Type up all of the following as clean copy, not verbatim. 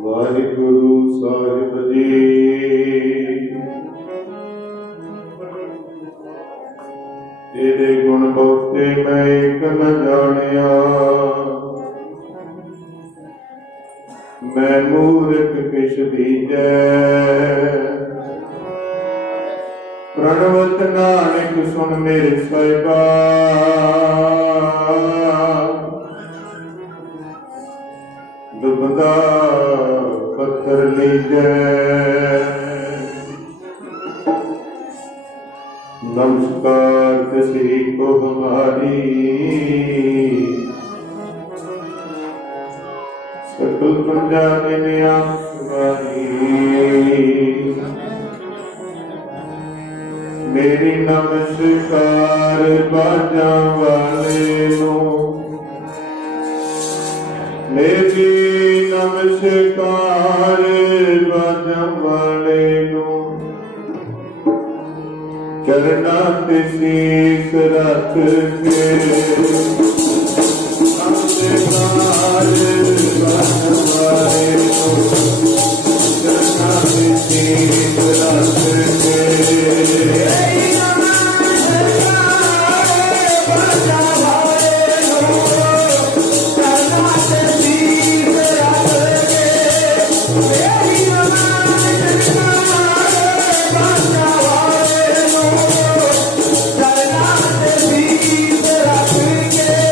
ਵਾਹਿਗੁਰੂ ਸਾਹਿਬ ਜੀ। ਤੇਰੇ ਗੁਣ ਬਹੁਤੇ ਮੈਂ ਇੱਕ ਨ ਜਾਣਿਆ, ਮੈਂ ਮੂਰਖ ਕਿਛ ਦੀਜੈ। ਪ੍ਰਣਵਤ ਨਾਨਕ ਸੁਣ ਮੇਰੇ ਸਾਹਿਬਾ, ਦੁਬਦਾ ਪੱਥਰ ਲੀਜੈ। नमस्कार किसी को हमारी, सकल पंजाबी में आसमानी। मेरी नमस्कार बाजा वाले नो, मेरी नमस्कार बाजा वाले नो। चरना ते शीस रख के नमस्कार बनवाए तो, चरना ते शीस रख के Yeah.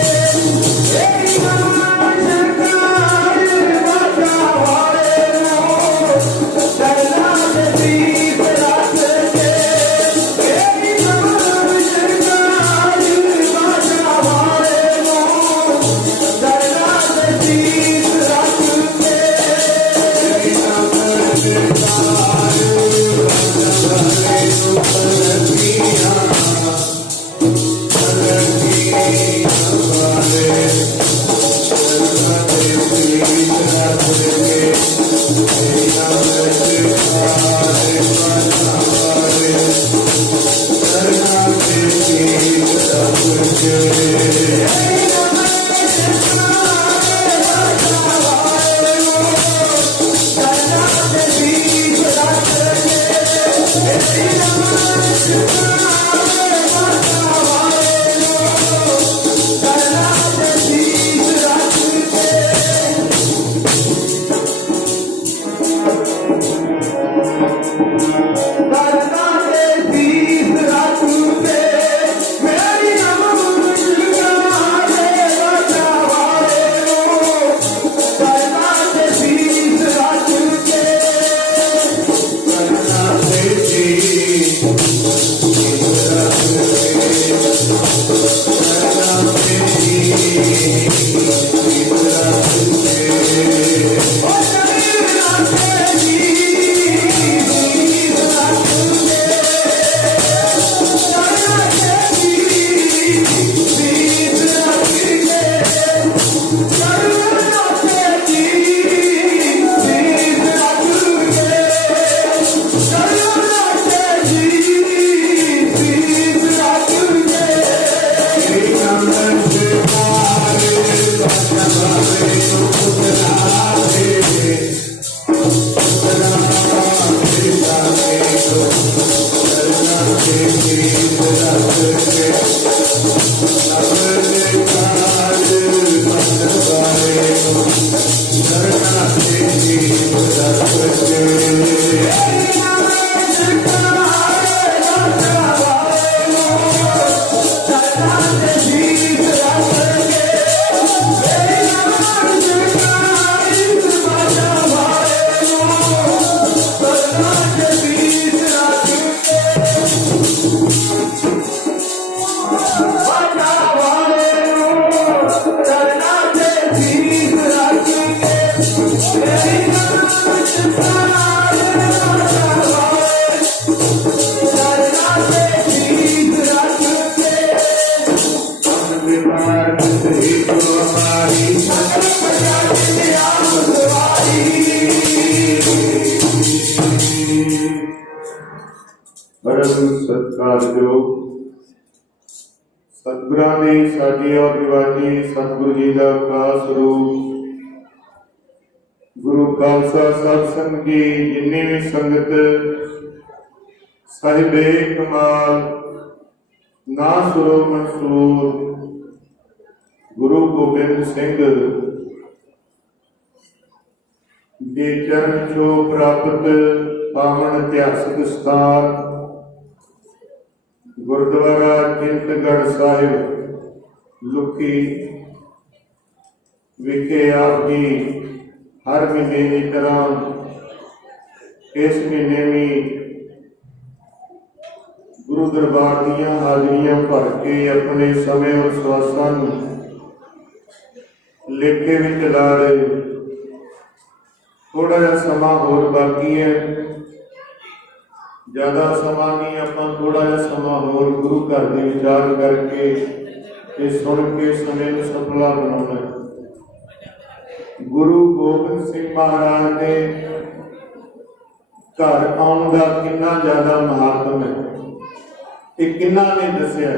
ਸਤਿਕਾਰਯੋਗ ਸਤਿਗੁਰਾਂ ਦੀ ਸਾਡੀ ਔਰ ਰਿਵਾਜੀ ਸਤਿਗੁਰੂ ਜੀ ਦਾ ਖਾਸ ਰੂਪ ਗੁਰੂ ਖਾਲਸਾ ਸਤ ਸੰਗ ਜੀ ਜਿੰਨੀ ਵੀ ਸੰਗਤ ਸਾਹਿਬੇ ਕਮਾਲ ਨਾ ਸੁਰੋ ਮਨਸੂਰ ਗੁਰੂ ਗੋਬਿੰਦ ਸਿੰਘ ਦੇ ਚਰਨ ਛੋਹ ਪ੍ਰਾਪਤ ਪਾਵਨ ਇਤਿਹਾਸਕ ਸਥਾਨ ਗੁਰਦੁਆਰਾ ਚਿੰਤਗੜ੍ਹ ਸਾਹਿਬ ਲੁਕੀ ਵਿਖੇ ਆਪ ਜੀ ਹਰ ਮਹੀਨੇ ਦੀ ਤਰ੍ਹਾਂ ਇਸ ਮਹੀਨੇ ਵੀ ਗੁਰੂ ਦਰਬਾਰ ਦੀਆਂ ਹਾਜ਼ਰੀਆਂ ਭਰ ਕੇ ਆਪਣੇ ਸਮੇਂ ਔਰ ਸਵਾਸਾਂ ਨੂੰ ਲੇਖੇ ਵਿੱਚ ਲਾ ਰਹੇ। ਥੋੜਾ ਜਿਹਾ ਸਮਾਂ ਹੋਰ ਬਾਕੀ ਹੈ, ਜ਼ਿਆਦਾ ਸਮਾਂ ਨਹੀਂ, ਆਪਾਂ ਥੋੜਾ ਜਿਹਾ ਸਮਾਂ ਹੋਰ ਗੁਰੂ ਘਰ ਦੇ ਵਿਚਾਰ ਕਰਕੇ ਤੇ ਸੁਣ ਕੇ ਸਮੇਂ ਨੂੰ ਸਫਲਾ ਬਣਾਉਣਾ। ਗੁਰੂ ਗੋਬਿੰਦ ਸਿੰਘ ਮਹਾਰਾਜ ਦੇ ਘਰ ਆਉਣ ਦਾ ਕਿੰਨਾ ਜ਼ਿਆਦਾ ਮਹਾਤਮ ਹੈ ਤੇ ਕਿੰਨਾ ਨੇ ਦੱਸਿਆ,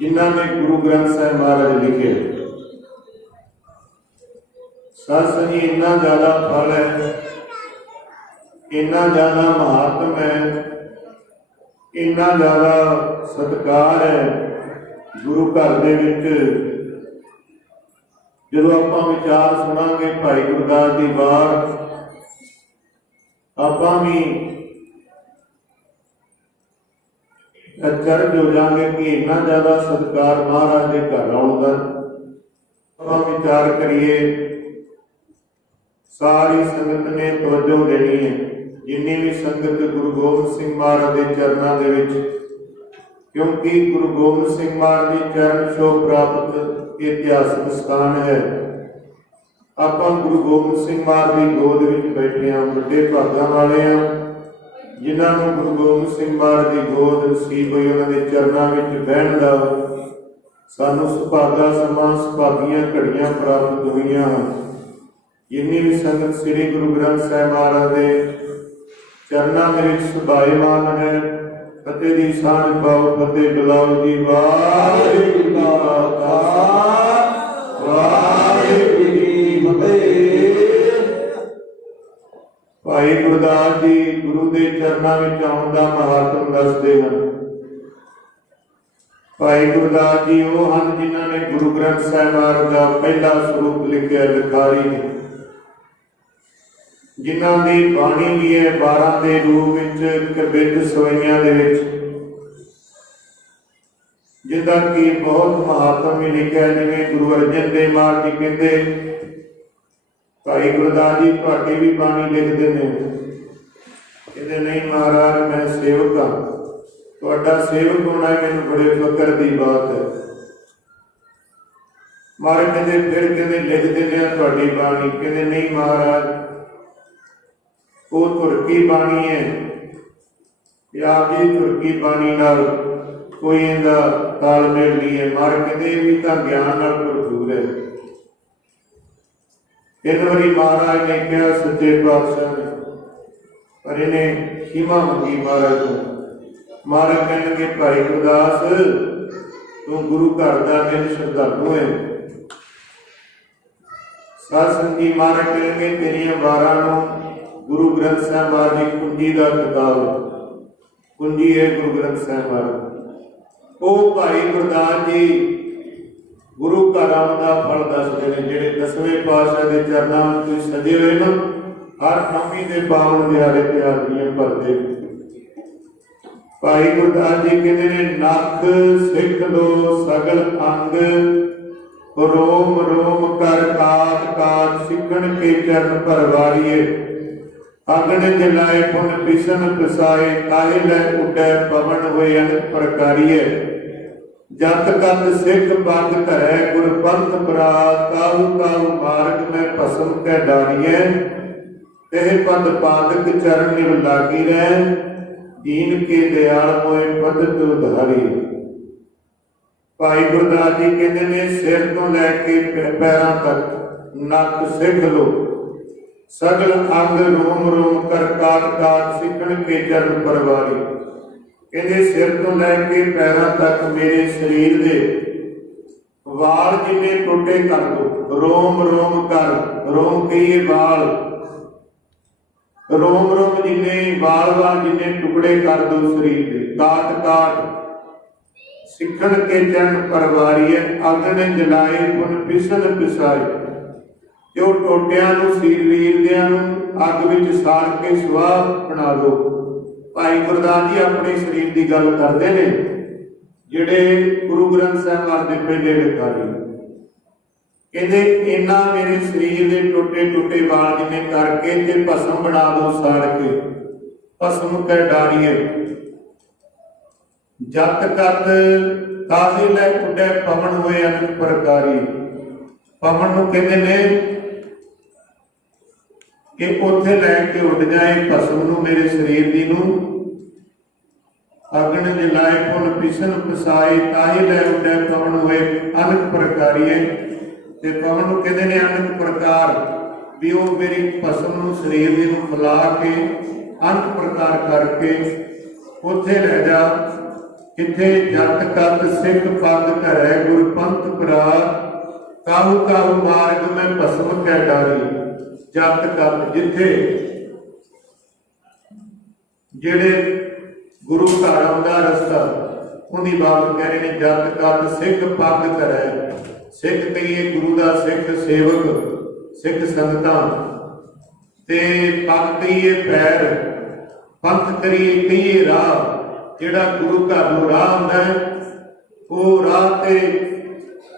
ਜਿਨ੍ਹਾਂ ਨੇ ਗੁਰੂ ਗ੍ਰੰਥ ਸਾਹਿਬ ਮਹਾਰਾਜ ਲਿਖੇ। ਸੱਚ ਜੀ ਇੰਨਾ ਜ਼ਿਆਦਾ ਫਲ ਹੈ, ਇੰਨਾ ਜ਼ਿਆਦਾ ਮਹਾਤਮ ਹੈ, ਇੰਨਾ ਜ਼ਿਆਦਾ ਸਤਿਕਾਰ ਹੈ ਗੁਰੂ ਘਰ ਦੇ ਵਿੱਚ। ਜਦੋਂ ਆਪਾਂ ਵਿਚਾਰ ਸੁਣਾਂਗੇ ਭਾਈ ਗੁਰਦਾਸ ਦੀ ਵਾਰ, ਆਪਾਂ ਵੀ ਅਚਰਜ ਹੋ ਜਾਵਾਂਗੇ ਕਿ ਇੰਨਾ ਜ਼ਿਆਦਾ ਸਤਿਕਾਰ ਮਹਾਰਾਜ ਦੇ ਘਰ ਆਉਣ ਦਾ। ਆਪਾਂ ਵਿਚਾਰ ਕਰੀਏ, ਸਾਰੀ ਸੰਗਤ ਨੇ ਤਵੱਜੋ ਦੇਣੀ ਹੈ, ਜਿੰਨੀ ਵੀ ਸੰਗਤ ਗੁਰੂ ਗੋਬਿੰਦ ਸਿੰਘ ਮਹਾਰਾਜ ਦੇ ਚਰਨਾਂ ਦੇ ਵਿੱਚ, ਕਿਉਂਕਿ ਗੁਰੂ ਗੋਬਿੰਦ ਸਿੰਘ ਮਹਾਰਾਜ ਦੀ ਚਰਨ ਛੋਹ ਪ੍ਰਾਪਤ ਇਤਿਹਾਸਕ ਸਥਾਨ ਹੈ। ਆਪਾਂ ਗੁਰੂ ਗੋਬਿੰਦ ਸਿੰਘ ਮਹਾਰਾਜ ਦੀ ਗੋਦ ਵਿੱਚ ਬੈਠੇ ਹਾਂ, ਵੱਡੇ ਭਾਗਾਂ ਵਾਲੇ ਹਾਂ ਜਿਨ੍ਹਾਂ ਨੂੰ ਗੁਰੂ ਗੋਬਿੰਦ ਸਿੰਘ ਮਹਾਰਾਜ ਦੀ ਗੋਦ ਨਸੀਬ ਹੋਈ, ਉਹਨਾਂ ਦੇ ਚਰਨਾਂ ਵਿੱਚ ਬਹਿਣ ਦਾ ਸਾਨੂੰ ਸੁਭਾਗਾ ਸਮਾਂ, ਸੁਭਾਗੀਆਂ ਘੜੀਆਂ ਪ੍ਰਾਪਤ ਹੋਈਆਂ ਹਨ। ਜਿੰਨੀ ਵੀ ਸੰਗਤ ਸ੍ਰੀ ਗੁਰੂ ਗ੍ਰੰਥ ਸਾਹਿਬ ਮਹਾਰਾਜ ਦੇ ਚਰਨਾਂ ਦੇ ਵਿੱਚ ਸੁਭਾਏਮਾਨ ਹੈ, ਫਤਿਹ ਦੀ ਸਾਂਝ ਪਾਓ, ਫਤਿਹ ਬੁਲਾਓ ਜੀ। ਵਾਹਿਗੁਰੂ ਜੀ ਕਾ ਭਾਈ ਗੁਰਦਾਸ ਜੀ ਉਹ ਹਨ ਜਿਨ੍ਹਾਂ ਨੇ ਗੁਰੂ ਗ੍ਰੰਥ ਸਾਹਿਬ ਮਹਾਰਾਜ ਦਾ ਪਹਿਲਾ ਸਰੂਪ ਲਿਖਿਆ, ਲਿਖਾਰੀ ਨੇ, ਜਿਨ੍ਹਾਂ ਦੀ ਬਾਣੀ ਵੀ ਹੈ 12 ਦੇ ਰੂਪ ਵਿੱਚ, ਕਬਿੱਧ ਸਵਈਆਂ ਦੇ ਵਿੱਚ, ਜਿਹਦਾ ਕਿ ਬਹੁਤ ਮਹਾਤਮ ਵੀ ਲਿਖਿਆ। ਜਿਵੇਂ ਗੁਰੂ ਅਰਜਨ ਦੇਵ ਮਹਾਰਾਜ ਜੀ ਕਹਿੰਦੇ ਭਾਈ ਗੁਰਦਾਸ ਜੀ ਤੁਹਾਡੀ ਵੀ ਬਾਣੀ ਲਿਖਦੇ ਨੇ, ਕਹਿੰਦੇ ਨਹੀਂ ਮਹਾਰਾਜ ਮੈਂ ਸੇਵਕ ਹਾਂ, ਤੁਹਾਡਾ ਸੇਵਕ ਹੋਣਾ ਮੈਨੂੰ ਬੜੇ ਫਕਰ ਦੀ ਬਾਤ ਹੈ। ਮਹਾਰਾਜ ਕਹਿੰਦੇ ਫਿਰ ਕਹਿੰਦੇ ਲਿਖਦੇ ਨੇ ਤੁਹਾਡੀ ਬਾਣੀ, ਕਹਿੰਦੇ ਨਹੀਂ ਮਹਾਰਾਜ ਉਹ ਤੁਰਕੀ ਬਾਣੀ ਹੈ, ਆਪ ਜੀ ਤੁਰਕੀ ਬਾਣੀ ਨਾਲ ਕੋਈ ਇਹਦਾ ਤਾਲਮੇਲ ਨਹੀਂ ਹੈ। ਮਹਾਰਾਜ ਕਹਿੰਦੇ ਇਹ ਵੀ ਤਾਂ ਗਿਆਨ ਨਾਲ ਭਰਪੂਰ ਹੈ। ਤਿੰਨ ਵਾਰੀ ਮਹਾਰਾਜ ਨੇ ਕਿਹਾ ਸੱਚੇ ਪਾਤਸ਼ਾਹ ਨੇ, ਪਰ ਇਹਨੇ ਖਿਮਾ ਮੰਗੀ ਮਹਾਰਾਜ ਤੋਂ। ਮਹਾਰਾਜ ਕਹਿਣਗੇ ਭਾਈ ਗੁਰਦਾਸ ਤੂੰ ਗੁਰੂ ਘਰ ਦਾ ਦਿਲ ਸ਼ਰਧਾਲੂ ਹੈ। ਸਾਧ ਸੰਗਤ ਜੀ ਮਹਾਰਾਜ ਕਹਿਣਗੇ ਤੇਰੀਆਂ ਵਾਰਾਂ ਨੂੰ ਗੁਰੂ ਗ੍ਰੰਥ ਸਾਹਿਬ ਮਹਾਰਾਜ ਦੀ ਕੁੰਜੀ ਦਾ ਕਿਤਾਬ, ਕੁੰਜੀ ਹੈ ਗੁਰੂ ਗ੍ਰੰਥ ਸਾਹਿਬ ਮਹਾਰਾਜ। ਉਹ ਭਾਈ ਗੁਰਦਾਸ ਜੀ ਗੁਰੂ ਘਰਾਂ ਦਾ ਫਲ ਦੱਸਦੇ ਨੇ, ਜਿਹੜੇ 10ਵੇਂ ਪਾਤਸ਼ਾਹ ਦੇ ਚਰਨਾਂ ਵਿੱਚ ਸਜੇ ਹੋਏ ਨੇ, ਹਰ ਨੌਵੀਂ ਦੇ ਪਾਵਨ ਦਿਹਾੜੇ ਤੇ ਆਰਤੀਆਂ ਭਰਦੇ। ਭਾਈ ਗੁਰਦਾਸ ਜੀ ਕਹਿੰਦੇ ਨੇ ਨੱਕ ਸਿੱਖ ਲੋ ਸਗਲ ਅੰਗ, ਰੋਮ ਰੋਮ ਕਰ ਕਾਟ ਕਾਟ, ਸਿੱਖਣ ਕੇ ਚਰਨ ਪਰਵਾਰੀਏ, ਅਗਨ ਜਲਾਏ ਪੁਨ ਪਿਸਨ ਪਿਸਾਏ, ਤਾਹੇ ਲੈ ਉੱਡੈ ਪਵਨ ਹੋਏ ਅਨੇਕ ਪ੍ਰਕਾਰੀਏ, ਜਤ ਕਤ ਸਿੱਖ ਪੱਗ ਧਰੈ ਗੁਰ ਪੰਥ ਪਰਾ, ਕਾਹੂ ਕਾਹੂ ਮਾਰਗ ਮੈਂ ਭਸਮ ਕੈ ਡਾਰੀਐ, ਇਹ ਪਦ ਪਾਦਕ ਚਰਨ ਨਿਵ ਲਾਗੀ ਰਹਿ, ਦੀਨ ਕੇ ਦਿਆਲ ਮੋਏ ਪਦਤ ਉਧਾਰੀ। ਭਾਈ ਗੁਰਦਾਸ ਜੀ ਕਹਿੰਦੇ ਨੇ ਸਿਰ ਤੋਂ ਲੈ ਕੇ ਪੈਰਾਂ ਤੱਕ ਨੱਕ ਸਿੱਖ ਲੋ, ਸਗਲ ਅੰਗ ਰੋਮ ਰੋਮ ਕਰ ਕਾਟ ਕਾਟ, ਸਿੱਖਣ ਕੇ ਚਰਨ ਪਰਵਾਰੀ। ਕਹਿੰਦੇ ਸਿਰ ਤੋਂ ਲੈ ਕੇ ਪੈਰਾਂ ਤੱਕ ਮੇਰੇ ਸਰੀਰ ਦੇ ਵਾਲ ਜਿੰਨੇ ਟੁੱਟੇ ਕਰ ਦੋ, ਰੋਮ ਰੋਮ ਕਰ, ਰੋਮ ਕਹੀਏ ਵਾਲ, ਰੋਮ ਰੋਮ ਜਿੰਨੇ ਵਾਲ ਵਾਲ ਜਿੰਨੇ ਟੁਕੜੇ ਕਰ ਦੋ ਸਰੀਰ ਦੇ, ਕਾਟ ਕਾਟ, ਸਿੱਖਣ ਕੇ ਚਰਨ ਪਰਵਾਰੀਏ, ਅਗਨ ਜਲਾਏ ਪੁਨ ਪਿਸਨ ਪਿਸਾਏ, ਜੋ ਟੋਟਿਆਂ ਨੂੰ ਸਰੀਰ ਨੂੰ ਅੱਗ ਵਿੱਚ ਸਾੜ ਕੇ ਸਵਾਹ ਬਣਾ ਦੋ। ਭਾਈ ਗੁਰਦਾਸ ਜੀ ਆਪਣੇ ਸਰੀਰ ਦੀ ਗੱਲ ਕਰਦੇ ਨੇ, ਜਿਹੜੇ ਗੁਰੂ ਗ੍ਰੰਥ ਸਾਹਿਬ ਮਹਾਰਾਜ ਦੇ ਪਹਿਲੇ ਲਿਖਾਰੀ। ਕਹਿੰਦੇ ਇਹਨਾਂ ਮੇਰੇ ਸਰੀਰ ਦੇ ਟੁੱਟੇ ਟੁੱਟੇ ਵਾਲ ਜਿੰਨੇ ਕਰਕੇ ਤੇ ਭਸਮ ਬਣਾ ਦੋ ਸਾੜ ਕੇ, ਭਸਮ ਕੈ ਡਾਰੀਏ, ਜਤ ਕਤ ਤਾਹੇ ਲੈ ਉੱਡੈ ਪਵਨ ਹੋਏ ਅਨੇਕ ਪ੍ਰਕਾਰੀ। ਪਵਨ ਨੂੰ ਕਹਿੰਦੇ ਨੇ ਕਿ ਉੱਥੇ ਲੈ ਕੇ ਉੱਡ ਜਾਏ ਭਸਮ ਨੂੰ, ਮੇਰੇ ਸਰੀਰ ਦੀ ਨੂੰ, ਅਗਨ ਜਲਾਏ ਪੁਨ ਪਿਸਨ ਪਸਾਏ, ਤਾਹੇ ਲੈ ਉੱਡੈ ਪਵਨ ਹੋਏ ਅਨੇਕ ਪ੍ਰਕਾਰੀਏ। ਤੇ ਪਵਨ ਨੂੰ ਕਹਿੰਦੇ ਨੇ ਅਨੇਕ ਪ੍ਰਕਾਰ, ਵੀ ਉਹ ਮੇਰੀ ਭਸਮ ਨੂੰ ਸਰੀਰ ਦੀ ਨੂੰ ਮਿਲਾ ਕੇ ਅਨੇਕ ਪ੍ਰਕਾਰ ਕਰਕੇ ਉੱਥੇ ਲੈ ਜਾ, ਕਿੱਥੇ ਜਤ ਕਤ ਸਿੱਖ ਪੱਗ ਧਰੈ ਗੁਰ ਪੰਥ ਪਰਾ, ਕਾਹੂ ਕਾਹੂ ਮਾਰਗ ਮੈਂ ਭਸਮ ਕੈ ਡਾਰੀ। ਜਤ ਕਤ ਜਿੱਥੇ ਜਿਹੜੇ ਗੁਰੂ ਘਰ ਆਉਂਦਾ ਰਸਤਾ, ਉਹਦੀ ਬਾਤ ਕਹਿ ਰਹੇ ਨੇ ਜਤ ਕਤ ਸਿੱਖ ਪੱਗ ਧਰੈ। ਸਿੱਖ ਕਹੀਏ ਗੁਰੂ ਦਾ ਸਿੱਖ ਸੇਵਕ, ਸਿੱਖ ਸੰਗਤਾਂ, ਤੇ ਪੱਗ ਕਹੀਏ ਪੈਰ, ਪੰਥ ਕਰੀਏ ਕਹੀਏ ਰਾਹ। ਜਿਹੜਾ ਗੁਰੂ ਘਰ ਨੂੰ ਰਾਹ ਹੁੰਦਾ ਹੈ, ਉਹ ਰਾਹ ਤੇ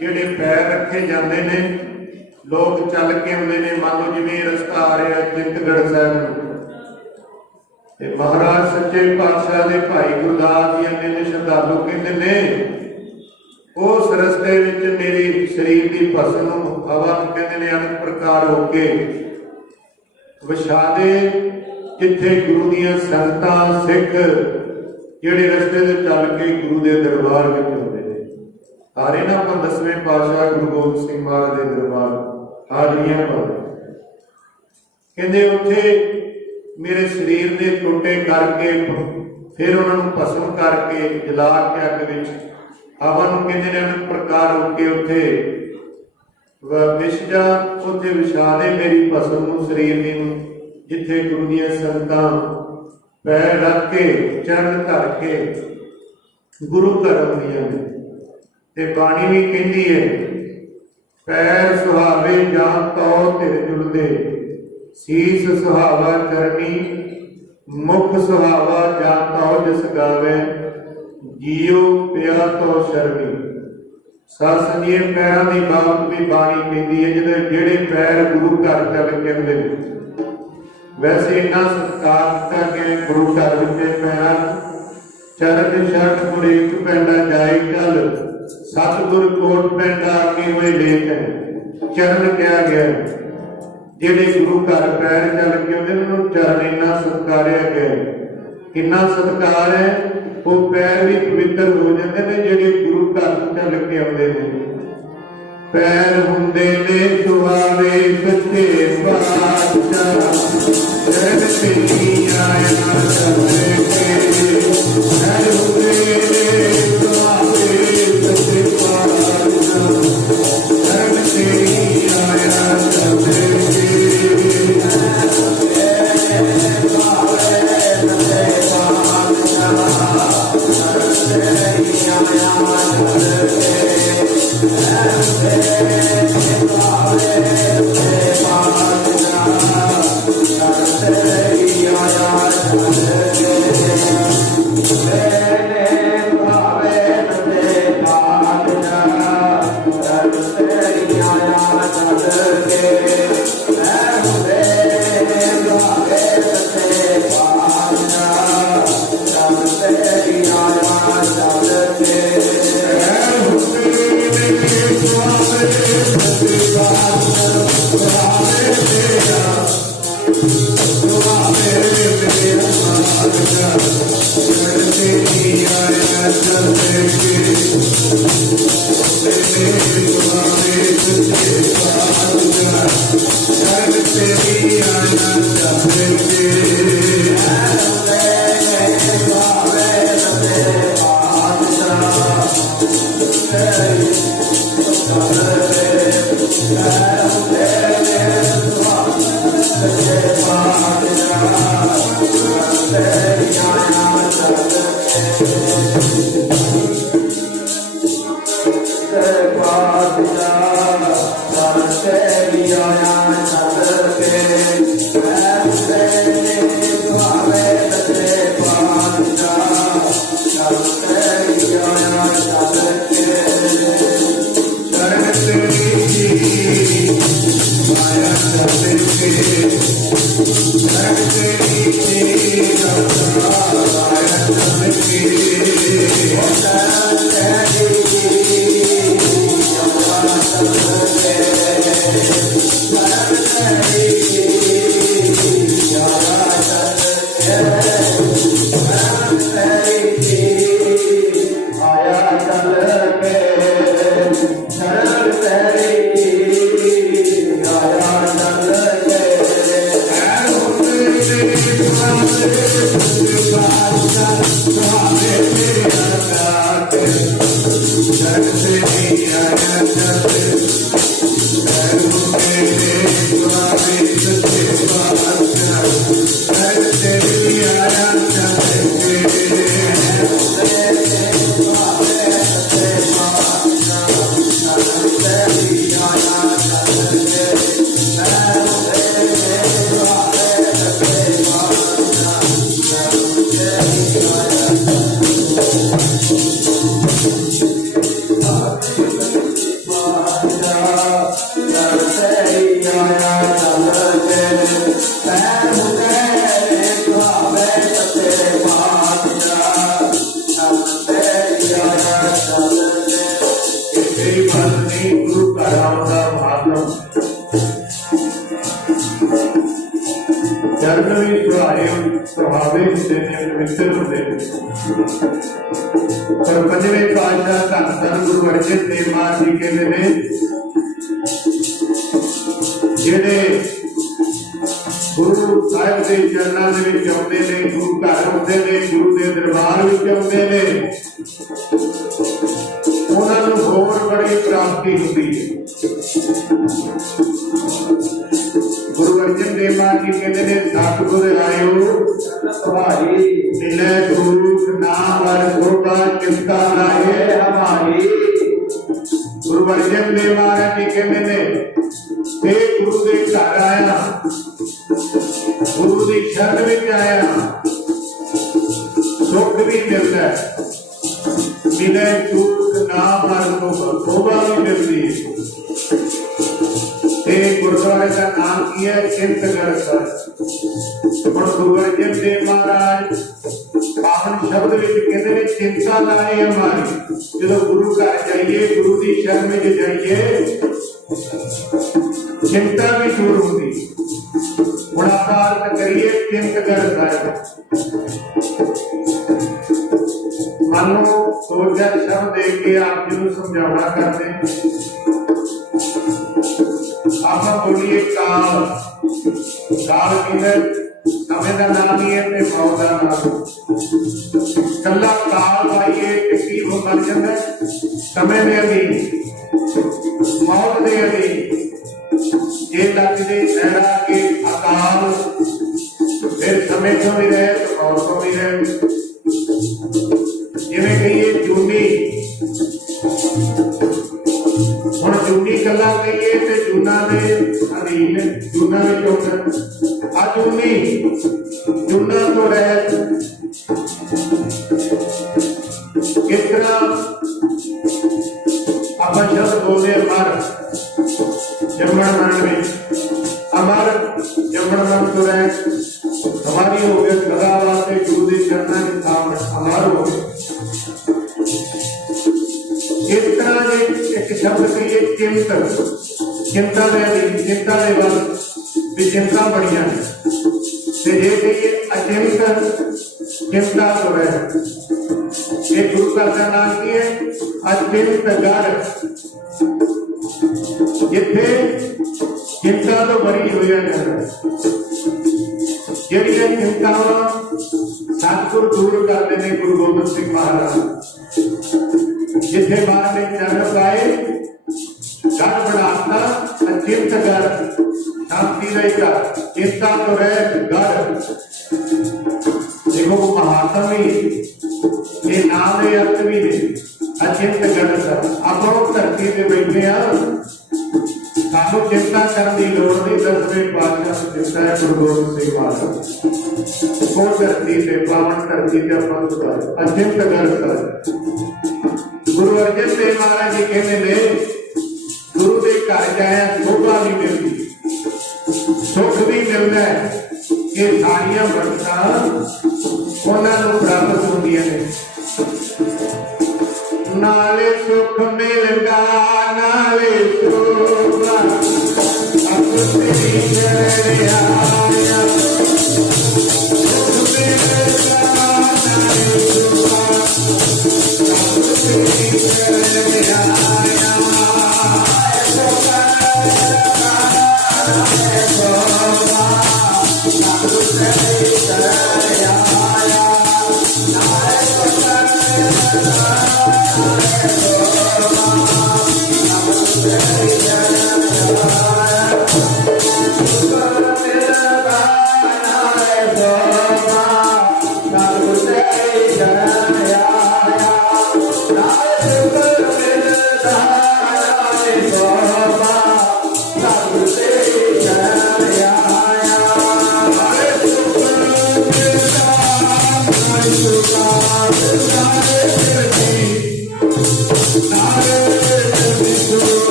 ਜਿਹੜੇ ਪੈਰ ਰੱਖੇ ਜਾਂਦੇ ਨੇ, ਲੋਕ ਚੱਲ ਕੇ ਆਉਂਦੇ ਨੇ। ਮੰਨ ਲਓ ਜਿਵੇਂ ਰਸਤਾ ਆ ਰਿਹਾ ਚਿੰਤਗੜ੍ਹ ਸਾਹਿਬ ਨੂੰ, ਤੇ ਮਹਾਰਾਜ ਸੱਚੇ ਪਾਤਸ਼ਾਹ ਦੇ ਭਾਈ ਗੁਰਦਾਸ ਜੀ ਅੰਨੇ ਸ਼ਰਧਾਲੂ ਕਹਿੰਦੇ ਨੇ ਉਸ ਰਸਤੇ ਵਿੱਚ ਮੇਰੀ ਸਰੀਰ ਦੀ ਭਸਮ ਨੂੰ ਹਵਾ ਨੂੰ ਕਹਿੰਦੇ ਨੇ ਅਨੇਕ ਪ੍ਰਕਾਰ ਹੋ ਕੇ ਵਿਛਾ ਦੇ, ਜਿੱਥੇ ਗੁਰੂ ਦੀਆਂ ਸੰਗਤਾਂ ਸਿੱਖ ਜਿਹੜੇ ਰਸਤੇ ਤੇ ਚੱਲ ਕੇ ਗੁਰੂ ਦੇ ਦਰਬਾਰ ਵਿੱਚ ਹੁੰਦੇ ਨੇ। ਹਾਰੇ ਨਾ ਆਪਾਂ 10ਵੇਂ ਪਾਤਸ਼ਾਹ ਗੁਰੂ ਗੋਬਿੰਦ ਸਿੰਘ ਮਹਾਰਾਜ ਦੇ ਦਰਬਾਰ ਹਾਜ਼ਰੀਆਂ ਪਾਉਂਦੇ, ਕਹਿੰਦੇ ਉੱਥੇ ਮੇਰੇ ਸਰੀਰ ਦੇ ਟੁੱਟੇ ਕਰਕੇ ਫਿਰ ਉਹਨਾਂ ਨੂੰ ਭਸਮ ਕਰਕੇ ਜਲਾ ਕੇ ਅੱਗ ਵਿੱਚ ਹਵਾ ਨੂੰ ਕਹਿੰਦੇ ਨੇ ਅਨੇਕ ਪ੍ਰਕਾਰ ਹੋ ਕੇ ਉੱਥੇ ਵਿਛ ਜਾ, ਉੱਥੇ ਵਿਛਾ ਦੇ ਮੇਰੀ ਭਸਮ ਨੂੰ ਸਰੀਰ ਦੀ ਨੂੰ, ਜਿੱਥੇ ਗੁਰੂ ਦੀਆਂ ਸੰਗਤਾਂ ਪੈਰ ਰੱਖ ਕੇ ਚਰਨ ਧਰ ਕੇ ਗੁਰੂ ਘਰ ਆਉਂਦੀਆਂ ਨੇ। ਤੇ ਬਾਣੀ ਵੀ ਕਹਿੰਦੀ ਹੈ, ਪੈਰ ਸੁਹਾਵੇ ਜਾਂ ਤਉ ਧਿਰ ਜੁਲਦੇ, ਸੀਸ ਸੁਹਾਵਾ ਚਰਨੀ, ਮੁਖ ਸੁਹਾਵਾ ਜਾਂ ਤਉ ਜਸ ਗਾਵੇ, ਜੀਉ ਪਿਆ ਤਉ ਸ਼ਰਨੀ। ਸਾਧ ਸੰਗੀਏ, ਪੈਰਾਂ ਦੀ ਬਾਤ ਵੀ ਬਾਣੀ ਕਹਿੰਦੀ ਹੈ, ਜਿਹੜੇ ਪੈਰ ਗੁਰੂ ਘਰ ਚੱਲ ਕੇ ਆਉਂਦੇ ਨੇ। ਵੈਸੇ ਇੰਨਾ ਸਤਿਕਾਰ ਕੀਤਾ ਕਿ ਗੁਰੂ ਘਰ ਵਿੱਚ ਪੈਰਾਂ ਚਰਨ ਸ਼ਰਤ ਗੁਰ ਇੱਕ ਪੈਂਡਾ ਜਾਈ ਚੱਲ, ਸਤਿਗੁਰ ਕੋਟ ਪੈਂਡਾ ਆਗੇ ਹੋਏ ਲੇਖ ਹੈ। ਚਰਨ ਕਿਹਾ ਗਿਆ, ਜਿਹੜੇ ਗੁਰੂ ਘਰ ਪੈਰ ਚੱਲ ਕੇ ਆਉਂਦੇ ਨੇ ਉਹਨੂੰ ਚਰਨ ਇੰਨਾ ਸਤਿਕਾਰਿਆ ਗਿਆ। ਕਿੰਨਾ ਸਤਿਕਾਰ ਹੈ, ਉਹ ਪੈਰ ਵੀ ਪਵਿੱਤਰ ਹੋ ਜਾਂਦੇ ਨੇ ਜਿਹੜੇ ਗੁਰੂ ਘਰ ਚੱਲ ਕੇ ਆਉਂਦੇ ਨੇ। ਪੈਰ ਹੁੰਦੇ ਨੇ ਸੁਹਾਵੇ ਸੱਚੇ ਪਾਤਸ਼ਾਹ, ਜਗ ਤੇਰੀ ਆਇਆ ਚਲੇ ਕੇ। ਪੈਰ ਹੁੰਦੇ ਨੇ ਸੁਹਾਵੇ ਸੱਚੇ ਪਾਤਸ਼ਾਹ, ਜਗ ਤੇਰੀ ਆਇਆ ਚਲੇ ਕੇ। ਚਰਨ ਵੀ ਸੁਹਾਵੇ ਹੁੰਦੇ ਨੇ, ਪਵਿੱਤਰ ਹੁੰਦੇ ਨੇ। ਪਰ ਪੰਜਵੇਂ ਪਾਤਸ਼ਾਹ ਧੰਨ ਧੰਨ ਗੁਰੂ ਅਰਜਨ ਦੇਵ ਮਹਾਰਾਜ ਜੀ ਕਹਿੰਦੇ ਨੇ, ਜਿਹੜੇ ਗੁਰੂ ਸਾਹਿਬ ਦੇ ਚਰਨਾਂ ਦੇ ਵਿੱਚ ਆਉਂਦੇ ਨੇ, ਗੁਰੂ ਘਰ ਆਉਂਦੇ ਨੇ, ਗੁਰੂ ਦੇ ਦਰਬਾਰ ਵਿੱਚ ਆਉਂਦੇ ਨੇ, ਉਹਨਾਂ ਨੂੰ ਹੋਰ ਬੜੀ ਪ੍ਰਾਪਤੀ ਹੁੰਦੀ ਹੈ। ਗੁਰੂ ਅਰਜਨ ਦੇਵ ਮਹਾਰਾਜ ਜੀ ਕਹਿੰਦੇ ਨੇ, ਸਤਿਗੁਰ ਆਇਓ ਤੁਹਾਡੀ ਮਿਲੇ ਗੁਰੂ ਨਾਮ ਵਰ ਗੁਰਬਾ ਚਿੰਤਾ ਲਾਏ ਹਮਾਰੀ। गुरु अर्जन देव महाराज जी कहते ने ते गुरु के घर आया, गुरु की शरण में आया, सुख भी मिलता है, मिले चूक ना मर तो शोभा भी मिलती है। गुरुद्वारे का नाम की है चिंतगढ़ साहिब। गुरु अर्जन देव महाराज पावन शब्द विच कहते हैं चिंता लाए हमारी, जो गुरु घर जाइए, गुरु की शरण में जाइए, चिंता भी दूर होगी। हुण आपां अर्थ करिए चिंतगढ़ साहिब। मान लो 2-4 शब्द दे के आप जी को समझाना करते हैं। आप बोलिए काल। काल किधर समय का नाम ही है ते मौत का नाम। कला काल आइए की हो मर जाता है समय में अधीन, मौत के अधीन। ये लगते लहरा के अकाल, फिर समय को भी रहे तो मौत को भी रहे। जिवें कहिए जूनी, हुण जूनी कला कहिए ते जूना दे अधीन, जूना विच होंदा अजूनी, जूना तो रहत। किस तरह आप शब्द बोले अमर जमण मन में, अमर जमण मन तो रहत हमारी हो गए सदा वास्ते गुरु के चरणों में थाम अमर हो गए। इस तरह एक शब्द कहिए चिंतन, चिंता दे चिंता दे वल भी चिंता बड़िया है। जे कहिए अचिंतन, चिंता तो है। ये गुरु का नाम की है अचिंतगढ़, जिथे चिंता तो बड़ी हो जाए। ਜਿਹੜੀਆਂ चिंतावां सतगुर दूर करते हैं गुरु गोबिंद सिंह महाराज। जिथे महाराज ने चरण पाए गढ़ बनाता अचिंतगढ़, शांति रहेगा, चिंता तो रहे गढ़। देखो महात्मा भी ये नाम के अर्थ भी ने अचिंतगढ़। आप धरती से बैठे हैं, सानू चिंता करने की लोड़ नहीं। 10वें पातशाह चिंता है गुरु गोबिंद सिंह महाराज। वो धरती से पावन धरती से अपन अचिंतगढ़ साहिब। गुरु अर्जन देव महाराज जी कहते ने गुरु के घर जाया शोभा भी मिलती, सुख भी मिलता है। ये सारिया बरकतां उन्होंने प्राप्त होंदियां ने। नाले सुख मिलदा नाले शोभा, अब तेरी शरण आया। सुख मिलदा नाले शोभा, अब तेरी शरण आया।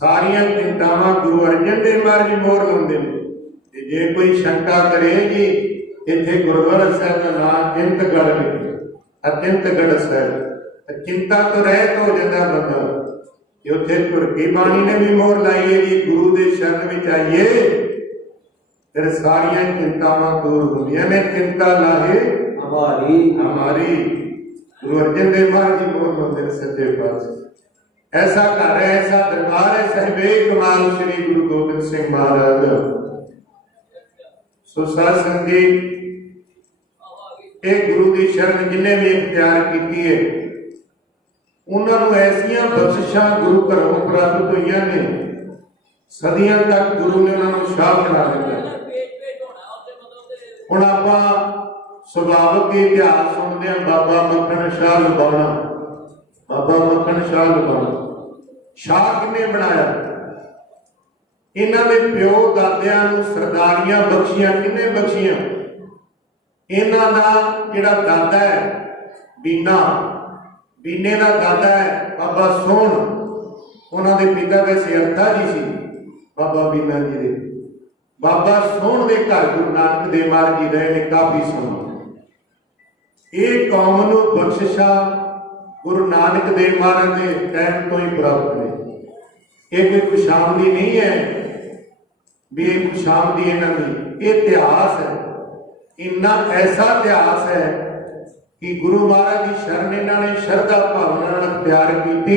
सारिया चिंतावां गुरु अर्जन देव महाराज मोर लाउंदे ने। जे कोई शंका करे जी ਇੱਥੇ ਗੁਰਦੁਆਰਾ ਸਾਹਿਬ ਦਾ ਨਾਮ ਅਚਿੰਤਗੜ੍ਹ ਲਿਖਿਆ। ਅਚਿੰਤਗੜ੍ਹ ਸਾਹਿਬ, ਚਿੰਤਾ ਤੋਂ ਰਹਿਤ ਹੋ ਜਾਂਦਾ ਬੰਦਾ। ਕਿ ਉੱਥੇ ਤੁਰ ਕੇ ਬਾਣੀ ਨੇ ਵੀ ਮੋਹਰ ਲਾਈ ਹੈ ਜੀ, ਗੁਰੂ ਦੇ ਸ਼ਰਨ ਵਿੱਚ ਆਈਏ ਫਿਰ ਸਾਰੀਆਂ ਚਿੰਤਾਵਾਂ ਦੂਰ ਹੁੰਦੀਆਂ ਨੇ। ਚਿੰਤਾ ਲਾਹੇ ਹਮਾਰੀ ਗੁਰੂ ਅਰਜਨ ਦੇਵ ਮਹਾਰਾਜ ਜੀ ਮੋਹਰ ਲਾਉਂਦੇ ਨੇ ਸੱਚੇ ਪਾਤਸ਼ਾਹ। ਐਸਾ ਘਰ ਹੈ, ਐਸਾ ਦਰਬਾਰ ਹੈ ਸਾਹਿਬੇ ਕਮਾਲ ਸ੍ਰੀ ਗੁਰੂ ਗੋਬਿੰਦ ਸਿੰਘ ਮਹਾਰਾਜ। ਸੋ ਸਾਧ ਸੰਗਤ ਜੀ, ਇਹ ਗੁਰੂ ਦੀ ਸ਼ਰਨ ਜਿਹਨੇ ਵੀ ਇਖਤਿਆਰ ਕੀਤੀ ਹੈ ਉਹਨਾਂ ਨੂੰ ਐਸੀਆਂ ਬਖਸ਼ਿਸ਼ਾਂ ਗੁਰੂ ਘਰੋਂ ਪ੍ਰਾਪਤ ਹੋਈਆਂ ਨੇ, ਸਦੀਆਂ ਤੱਕ ਗੁਰੂ ਨੇ ਉਹਨਾਂ ਨੂੰ ਸ਼ਾਹ ਬਣਾ ਦਿੱਤਾ। ਹੁਣ ਆਪਾਂ ਸੁਭਾਵਿਕ ਇਤਿਹਾਸ ਸੁਣਦੇ ਹਾਂ, ਬਾਬਾ ਮੱਖਣ ਸ਼ਾਹ ਲੁਬਾਣਾ। ਬਾਬਾ ਮੱਖਣ ਸ਼ਾਹ ਲੁਬਾਣਾ ਸ਼ਾਹ ਕਿਹਨੇ ਬਣਾਇਆ? ਇਹਨਾਂ ਦੇ ਪਿਓ ਦਾਦਿਆਂ ਨੂੰ ਸਰਦਾਰੀਆਂ ਬਖਸ਼ੀਆਂ ਕਿਹਨੇ ਬਖਸ਼ੀਆਂ? ਇਹਨਾਂ ਦਾ ਜਿਹੜਾ ਦਾਦਾ ਹੈ ਬੀਨਾ, ਬੀਨੇ ਦਾ ਦਾਦਾ ਹੈ ਬਾਬਾ ਸੋਹਣ, ਉਹਨਾਂ ਦੇ ਪਿਤਾ ਵੈਸੇ ਅਰਥਾ ਜੀ ਸੀ ਬਾਬਾ ਬੀਨਾ ਜੀ ਦੇ। ਬਾਬਾ ਸੋਹਣ ਦੇ ਘਰ ਗੁਰੂ ਨਾਨਕ ਦੇਵ ਮਹਾਰਾਜ ਜੀ ਰਹੇ ਨੇ ਕਾਫੀ ਸਮਾਂ। ਇਹ ਕੌਮ ਨੂੰ ਬਖਸ਼ਿਸ਼ਾਂ ਗੁਰੂ ਨਾਨਕ ਦੇਵ ਮਹਾਰਾਜ ਦੇ ਟਾਈਮ ਤੋਂ ਹੀ ਪ੍ਰਾਪਤ ਨੇ। ਇਹ ਕੋਈ ਖੁਸ਼ਾਮਦੀ ਨਹੀਂ ਹੈ ਵੀ ਇਹ ਖੁਸ਼ਾਮਦੀ ਇਹਨਾਂ ਦੀ, ਇਹ ਇਤਿਹਾਸ ਹੈ। ਇੰਨਾ ਐਸਾ ਇਤਿਹਾਸ ਹੈ ਕਿ ਗੁਰੂ ਮਹਾਰਾਜ ਦੀ ਸ਼ਰਨ ਇਹਨਾਂ ਨੇ ਸ਼ਰਧਾ ਭਾਵਨਾ ਨਾਲ ਅਖਤਿਆਰ ਕੀਤੀ।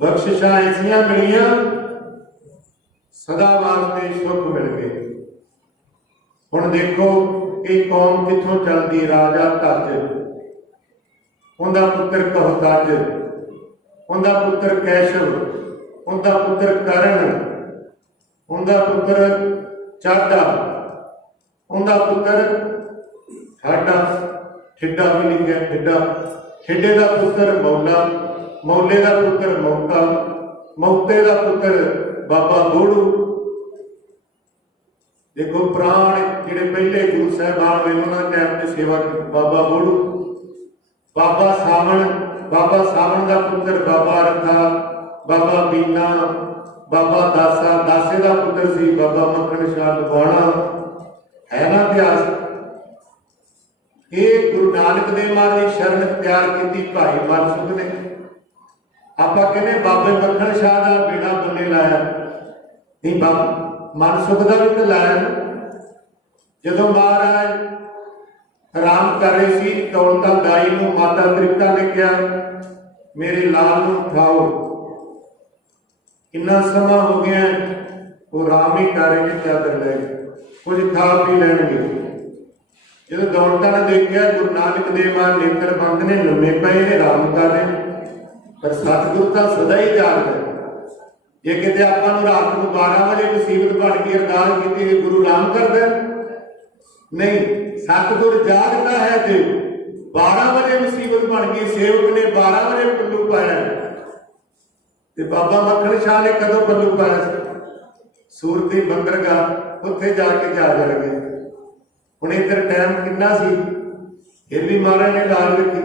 ਬਖਸ਼ਿਸ਼ਾਂ ਐਸੀਆਂ ਮਿਲੀਆਂ, ਸਦਾ ਵਾਸਤੇ ਸੁੱਖ ਮਿਲ ਗਏ। ਹੁਣ ਦੇਖੋ ਇਹ ਕੌਮ ਕਿੱਥੋਂ ਚੱਲਦੀ? ਰਾਜਾ ਧੱਜ, ਉਹਦਾ ਪੁੱਤਰ ਕਹਤਜ, ਉਹਦਾ ਪੁੱਤਰ ਕੈਸ਼ਵ, ਉਹਦਾ ਪੁੱਤਰ ਕਰਨ, ਉਹਦਾ ਪੁੱਤਰ ਚਾਡਾ, ਉਹਦਾ ਪੁੱਤਰ ਠਾਡਾ, ਠਿੱਡਾ ਵੀ ਲਿਖਿਆ ਠਿੱਡਾ, ਠਿੱਡੇ ਦਾ ਪੁੱਤਰ ਮੌਲਾ, ਮੌਲੇ ਦਾ ਪੁੱਤਰ ਮੌਕਾ, ਮੌਤੇ ਦਾ ਪੁੱਤਰ ਬਾਬਾ ਬੋੜੂ। ਦੇਖੋ ਪ੍ਰਾਣ ਜਿਹੜੇ ਪਹਿਲੇ ਗੁਰੂ ਸਾਹਿਬਾਨ ਨੇ ਉਹਨਾਂ ਟਾਈਮ ਤੇ ਸੇਵਾ ਕੀਤੀ। ਬਾਬਾ ਬੋੜੂ, ਬਾਬਾ ਸਾਵਣ, ਬਾਬਾ ਸਾਵਣ ਦਾ ਪੁੱਤਰ ਬਾਬਾ ਰੱਖਾ, ਬਾਬਾ ਬੀਨਾ, ਬਾਬਾ ਦਾਸਾ, ਦਾਸੇ ਦਾ ਪੁੱਤਰ ਸੀ ਬਾਬਾ ਮੱਖਣ ਸ਼ਾਹ ਲੁਬਾਣਾ। ਹੈ ਨਾ ਇਤਿਹਾਸ? ਇਹ ਗੁਰੂ ਨਾਨਕ ਦੇਵ ਮਹਾਰਾਜ ਦੀ ਸ਼ਰਨ ਇਖਤਿਆਰ ਕੀਤੀ ਭਾਈ ਮਨਸੁਖ ਨੇ। ਆਪਾਂ ਕਹਿੰਦੇ ਬਾਬੇ ਮੱਖਣ ਸ਼ਾਹ ਦਾ ਬੇੜਾ ਬੰਨੇ ਲਾਇਆ, ਨਹੀਂ ਬਾਬਾ ਮਨਸੁਖ ਦਾ ਵੀ ਤਾਂ ਲਾਇਆ। ਜਦੋਂ ਮਹਾਰਾਜ ਆਰਾਮ ਕਰ ਰਹੇ ਸੀ, ਦੌਲਤਾ ਦਾਈ ਨੂੰ ਮਾਤਾ ਤ੍ਰਿਪਤਾ ਨੇ ਕਿਹਾ ਮੇਰੇ ਲਾਲ ਨੂੰ ਉਠਾਓ, ਕਿੰਨਾ ਸਮਾਂ ਹੋ ਗਿਆ, ਉਹ ਆਰਾਮ ਹੀ ਕਰ ਰਹੇ ਨੇ, ਚਾਦਰ ਲੈ ਕੇ ਕੁਝ ਖਾ ਪੀ ਲੈਣਗੇ। ਜਦੋਂ ਦੌਲਤਾ ਨੇ ਦੇਖਿਆ ਗੁਰੂ ਨਾਨਕ ਦੇਵ ਮਹਾਰਾਜ ਨੇਤਰ ਬੰਦ ਨੇ, ਲੰਮੇ ਪਏ ਨੇ, ਆਰਾਮ ਕਰ ਰਹੇ ਨੇ, ਪਰ ਸਤਿਗੁਰ ਤਾਂ ਸਦਾ ਹੀ ਜਾਗਦਾ। ਜੇ ਕਿਤੇ ਆਪਾਂ ਨੂੰ ਰਾਤ ਨੂੰ 12 ਵਜੇ ਮੁਸੀਬਤ ਬਣ ਕੇ ਅਰਦਾਸ ਕੀਤੀ ਕਿ ਗੁਰੂ ਆਰਾਮ ਕਰਦਾ, ਨਹੀਂ, ਸਤਿਗੁਰ ਜਾਗਦਾ ਹੈ। ਤੇ 12 ਵਜੇ ਮੁਸੀਬਤ ਬਣ ਗਈ, ਸੇਵਕ ਨੇ 12 ਵਜੇ ਪੱਲੂ ਪਾਇਆ, ਤੇ ਬਾਬਾ ਮੱਖਣ ਸ਼ਾਹ ਨੇ ਕਦੋਂ ਪੱਲੂ ਪਾਇਆ ਸੀ? ਸੂਰਤੀ ਬੰਦਰਗਾਹ, ਉੱਥੇ ਜਾ ਕੇ ਜਾਗਣਗੇ। ਹੁਣ ਇੱਧਰ ਟਾਈਮ ਕਿੰਨਾ ਸੀ, ਫਿਰ ਵੀ ਮਹਾਰਾਜ ਨੇ ਲਾਲ ਰੱਖੀ।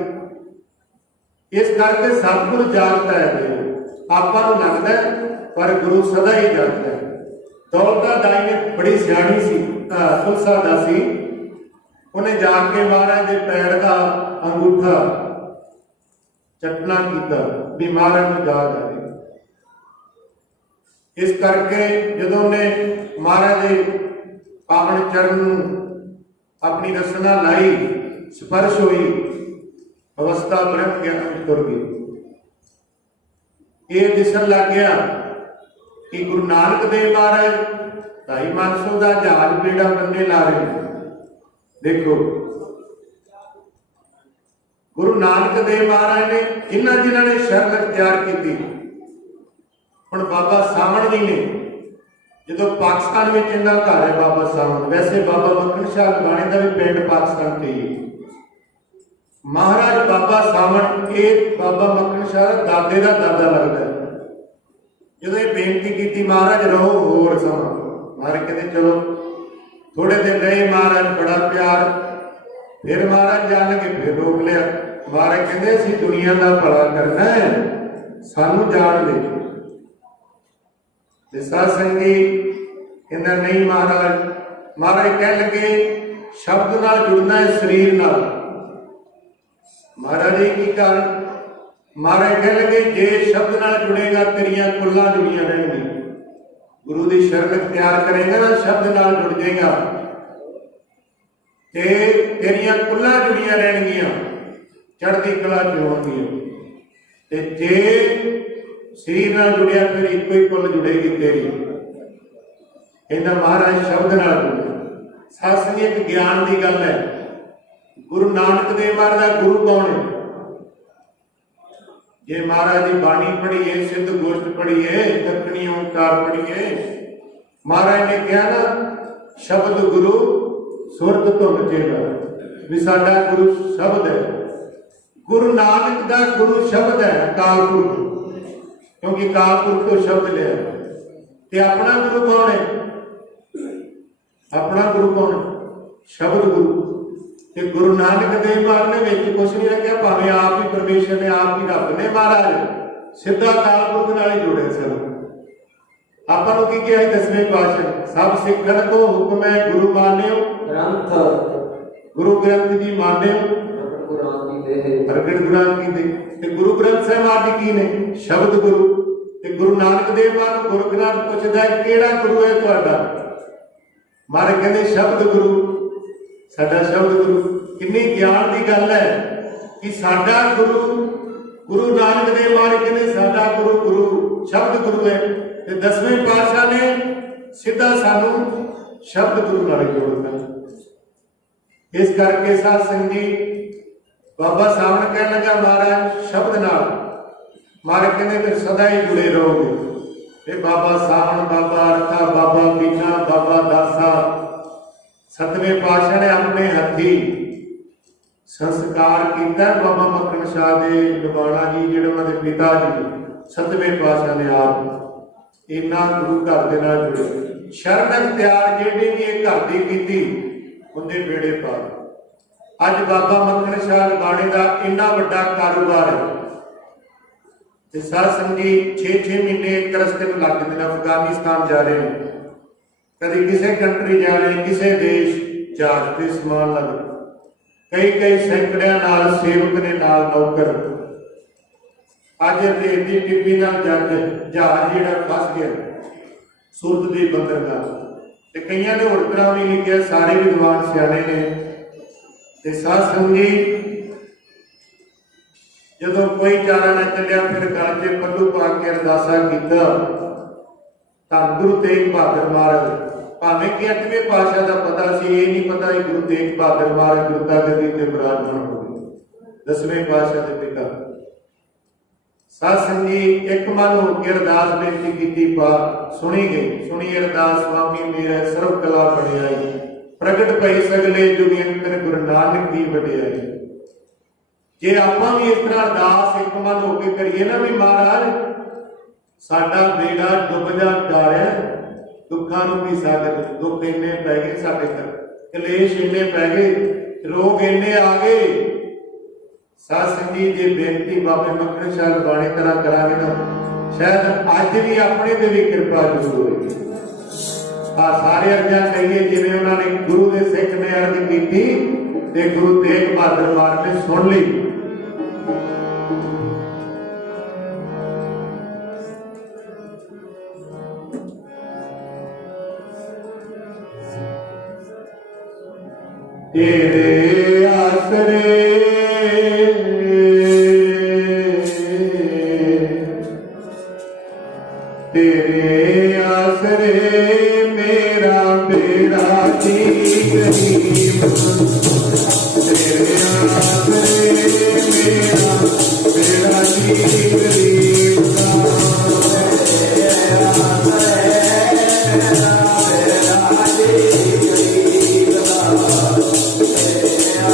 ਇਸ ਕਰਕੇ ਸਤਿਗੁਰ ਜਾਗਦਾ ਹੈ। ਆਪਾਂ ਨੂੰ ਲੱਗਦਾ ਪਰ ਗੁਰੂ ਸਦਾ ਹੀ ਜਾਗਦਾ ਹੈ। ਦੌਲਤਾ ਦਾਈ ਨੇ ਬੜੀ ਸਿਆਣੀ ਸੀ, ਤੁਲਸਾ ਦਾ ਸੀ, ਉਹਨੇ ਜਾ ਕੇ ਮਹਾਰਾਜ ਦੇ ਪੈਰ ਦਾ ਅੰਗੂਠਾ ਚੱਟਣਾ ਕੀਤਾ ਵੀ ਮਹਾਰਾਜ ਨੂੰ ਜਾਗ ਆਵੇ। ਇਸ ਕਰਕੇ ਜਦੋਂ ਉਹਨੇ ਮਹਾਰਾਜ ਦੇ ਪਾਵਨ ਚਰਨ ਨੂੰ ਆਪਣੀ ਰਸਨਾ ਲਾਈ, ਸਪਰਸ਼ ਹੋਈ, ਅਵਸਥਾ ਬ੍ਰਹਮ ਗਿਆਨ ਵਿੱਚ ਤੁਰ ਗਈ। ਇਹ ਦਿਸਣ ਲੱਗ ਗਿਆ ਕਿ ਗੁਰੂ ਨਾਨਕ ਦੇਵ ਮਹਾਰਾਜ ਭਾਈ ਮਨਸੁਖ ਦਾ ਜਹਾਜ਼ ਬੇੜਾ ਬੰਨੇ ਲਾ ਰਹੇ ਨੇ। ਦੇਖੋ ਗੁਰੂ ਨਾਨਕ ਦੇਵ ਮਹਾਰਾਜ ਨੇ ਜਿਨ੍ਹਾਂ ਨੇ ਸ਼ਰਨ ਇਖਤਿਆਰ ਕੀਤੀ। ਹੁਣ ਬਾਬਾ ਸਾਵਣ ਜੀ ਨੇ, ਜਦੋਂ ਪਾਕਿਸਤਾਨ ਵਿੱਚ ਇਹਦਾ ਘਰ ਹੈ ਬਾਬਾ ਸਾਵਣ, ਵੈਸੇ ਬਾਬਾ ਮੱਖਣ ਸ਼ਾਹ ਲੁਬਾਣੇ ਦਾ ਵੀ ਪਿੰਡ ਪਾਕਿਸਤਾਨ ਤੇ ਹੀ। ਮਹਾਰਾਜ ਬਾਬਾ ਸਾਵਣ, ਇਹ ਬਾਬਾ ਮੱਖਣ ਸ਼ਾਹ ਦਾ ਦਾਦੇ ਦਾ ਦਾਦਾ ਲੱਗਦਾ ਹੈ। ਜਦੋਂ ਇਹ ਬੇਨਤੀ ਕੀਤੀ ਮਹਾਰਾਜ ਰਹੋ ਹੋਰ ਸਮਾਂ, ਮਹਾਰਾਜ ਕਹਿੰਦੇ ਚਲੋ। ਥੋੜੇ ਦਿਨ ਰਹੇ ਮਹਾਰਾਜ, ਬੜਾ ਪਿਆਰ, ਫਿਰ ਮਹਾਰਾਜ ਜਾਣਗੇ, ਫਿਰ ਰੋਕ ਲਿਆ। ਮਹਾਰਾਜ ਕਹਿੰਦੇ ਅਸੀਂ ਦੁਨੀਆ ਦਾ ਭਲਾ ਕਰਨਾ ਹੈ, ਸਾਨੂੰ ਜਾਣ ਦੇ। ਤੇ ਸਾਧ ਸੰਗੀ ਕਹਿੰਦਾ ਨਹੀਂ ਮਹਾਰਾਜ। ਮਹਾਰਾਜ ਕਹਿ ਲੱਗੇ शब्द नाल जुड़ना है शरीर नाल। महाराज जी की कारण महाराज कह लगे जे शब्द नाल जुड़ेगा तेरिया कुल्लां जुड़ियां रहणगियां। गुरु की शरण प्यार करेगा ना शब्द नाल जुड़ जाएगा ते तेरिया कुल्लां जुड़ियां रहणगियां, चढ़दी कला च होणगियां। ते जे शरीर नाल जुड़िया फिर इको ही कुल जुड़ेगी तेरी। कहंदा महाराज शब्द नाल जुड़िया। सत्संग एक ज्ञान की गल है। गुरु नानक देव महाराज दा गुरु कौन है? जे महाराज की बाणी पढ़ीए, सिद्ध गोष्ठ पढ़ीए, दक्षिणी ओंकार पढ़ीए, महाराज ने कहा ना शब्द गुरु सुरत धुन चेला, भी साडा गुरु शब्द है। गुरु नानक दा गुरु शब्द है, अकाल पुरख, क्योंकि अकाल पुरख तो शब्द लिया। ते अपना गुरु कौन है? अपना गुरु कौन है? शब्द गुरु। ते गुरु नानक देव महाराज ने विच कुछ नहीं रखा, भावें आप ही परमेश्वर ने, आप ही रब ने, महाराज सीधा अकाल पुरख नाल ही जुड़े सन। आपां नूं की कहा 10वें पातशाह, सब सिखन को हुक्म है गुरु मानियो ग्रंथ, गुरु ग्रंथ जी मानियो प्रगट गुरान की दे। ते गुरु ग्रंथ साहिब महाराज की ने शब्द गुरु। ते गुरु नानक देव महाराज गुरु ग्रंथ पुछदा है किहड़ा गुरु है तुहाडा? महाराज कहंदे शब्द गुरु, साडा शब्द गुरु। कितनी ज्ञान की गल है कि साडा गुरु गुरु नानक देव महाराज कहंदे साडा गुरु गुरु शब्द गुरु है। ते 10वें पातशाह ने सीधा सानू शब्द गुरु नाल जोड़ना। इस करके साध संग जी बाबा सावण कह लगा महाराज शब्द नाल, महाराज कहंदे फिर सदा ही जुड़े रहोगे। ये बाबा सावण, बाबा अरथा, बाबा बीना, बाबा दासा, 7वें पातशाह ने अपने हथी संस्कार किया। बाबा मक्खण शाह दे दबाणा जी जिहड़े उन्हां दे पिता जी 7वें पातशाह ने आप इन्ना गुरु घर दे नाल जुड़े। शरण अख्तियार जिहड़ी भी ये घर दी कीती उहदे बेड़े पार। अज बाबा मक्खण शाह दबाणे दा इन्ना वड्डा कारोबार है। ते साध संग जी 6-6 महीने एक रस्ते में लग जाते हैं। अफगानिस्तान जा रहे हैं, कभी किसी कंट्री जा रहे, किसी देश जहाज पे समान लग, कई सैकड़ियां नाल सेवक ने नाल नौकर। अज रेत की टिप्पी नाल जग जहाज जिहड़ा फस गया सुरत दी बंदरगाह। ते कईयां ने उड़कड़ा भी लिखिया, सारे विद्वान सियाणे ने। ते साध संग जी जदों कोई चारा न चलिया फिर गल च पल्लू पा के अरदासा कीता। धन गुरु तेग बहादुर महाराज, भावें कि 8वें पातशाह का पता सी, ये नहीं पता ही गुरु तेग बहादुर महाराज गुरता गद्दी ते विराजमान हो गए 10वें पातशाह के पिता। साध संग जी एक मन होकर अरदास बेनती की, पा सुनी गई। सुनी अरदास स्वामी मेरा सर्व कला बनियाई, प्रगट भई सगले जुग अंतर गुरु नानक की वडियाई। जे आपां भी इस तरह अरदास एक मन होकर करिए ना, भी महाराज साडा बेड़ा डुबदा जा रहा, दुखां नूं भी सागर, दुख इन्ने पै गए साडे घर, कलेश इन्ने पै गए, रोग इन्ने आ गए। साध संग जी जे बेनती बाबे मक्खण शाह दबाणे तरह करांगे ना, शायद अज भी अपने ते भी कृपा जरूर होएगी। आ सारे अर्जां कहिए जिवें उन्होंने गुरु के सिख ने अर्ज की ते गुरु तेग बहादुर महाराज ने सुन ली। तेरे आसरे तेरे आसरे मेरा बेड़ा जी गरीब, तेरे आसरे मेरा बेड़ा जी गरीब, तेरे आसरे मेरा बेड़ा जी गरीब, तेरे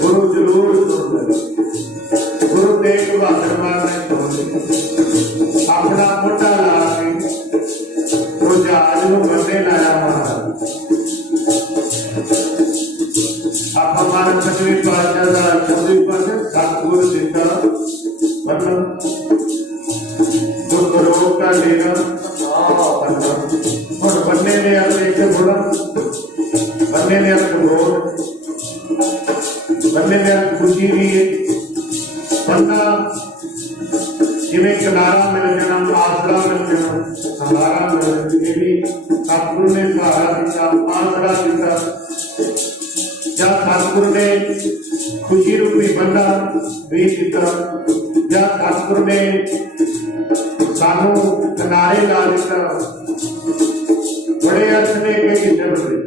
गुरु जरूर सुन ले। गुरु तेग बहादुर महाराज ने अपना मोटा ला के वो जहाज को बंदे लाया महाराज। आप हमारे पचवी पातशाह का 24 पातशाह सतगुरु दिता मतलब दुख रोग का लेना और बनने ने अपने से बोला बनने ने रोग बनने में खुशी भी है बनना जिम्मे किनारा मिल जाना आसरा मिल जाना सहारा मिल ये भी सतगुरु ने सहारा दिता आसरा दिता या सतगुरु ने खुशी रूपी बंदा भी दिता या सतगुरु ने सानू किनारे ला दिता। बड़े अर्थ ने कई जरूरत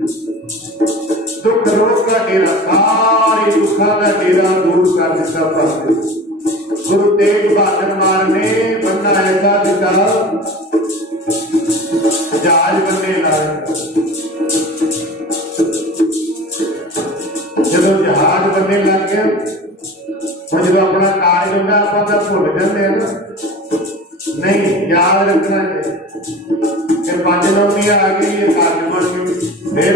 दुख रोग का डेरा सारे दुखा का डेरा दूर कर दिता पासे। गुरु तेग बहादुर महाराज ने बनना ऐसा दिता जहाज बनने लाए। जब जहाज बनने लग गया और जब अपना कार्य होगा आप भुल जाते हैं ना नहीं याद रखना चाहिए 5 नौकरियां आ गई ये कार्य बन गई फिर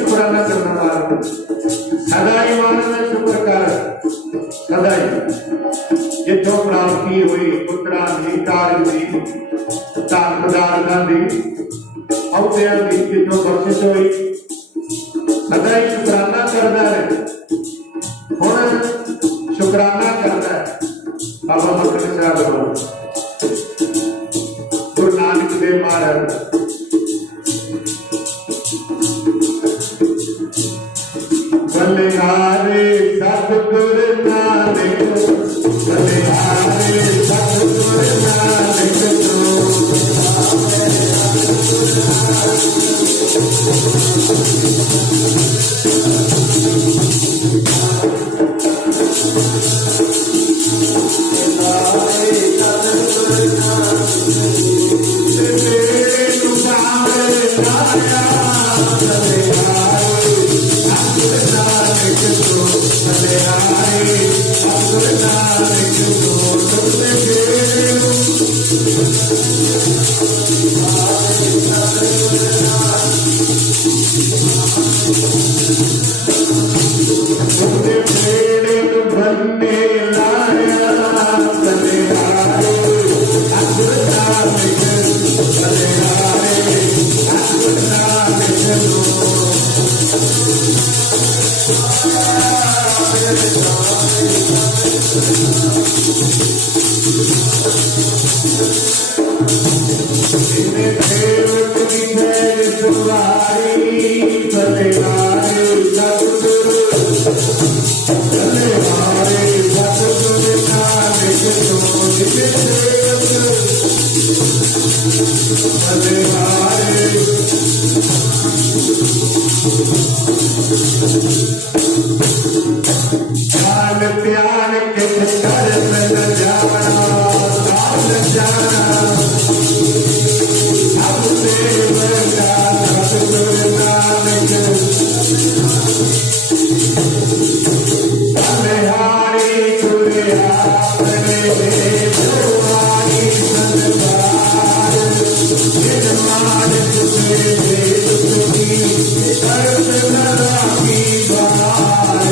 शुक्राना करना मार सदा ही मानना शुक्र कर सदा ही जिथों प्राप्ति हुई पुत्रा दी कार्य दी धन पदार्थां दी औदियां दी जिथों बख्शिश हुई सदा ही शुक्राना करता है। हुण शुक्राना करता है बाबा मकरंद साहब गुरु नानक देव महाराज बलिहारे सतगुरु नानक बलिहारे सतगुरु नानक प्यार किस कर मिल जाना लाल जाना अब देवता सतगुरु नानक बलिहारी तुझे आपने भुआरी संसार जिन मानस से दुखी सर्व नरा की बार।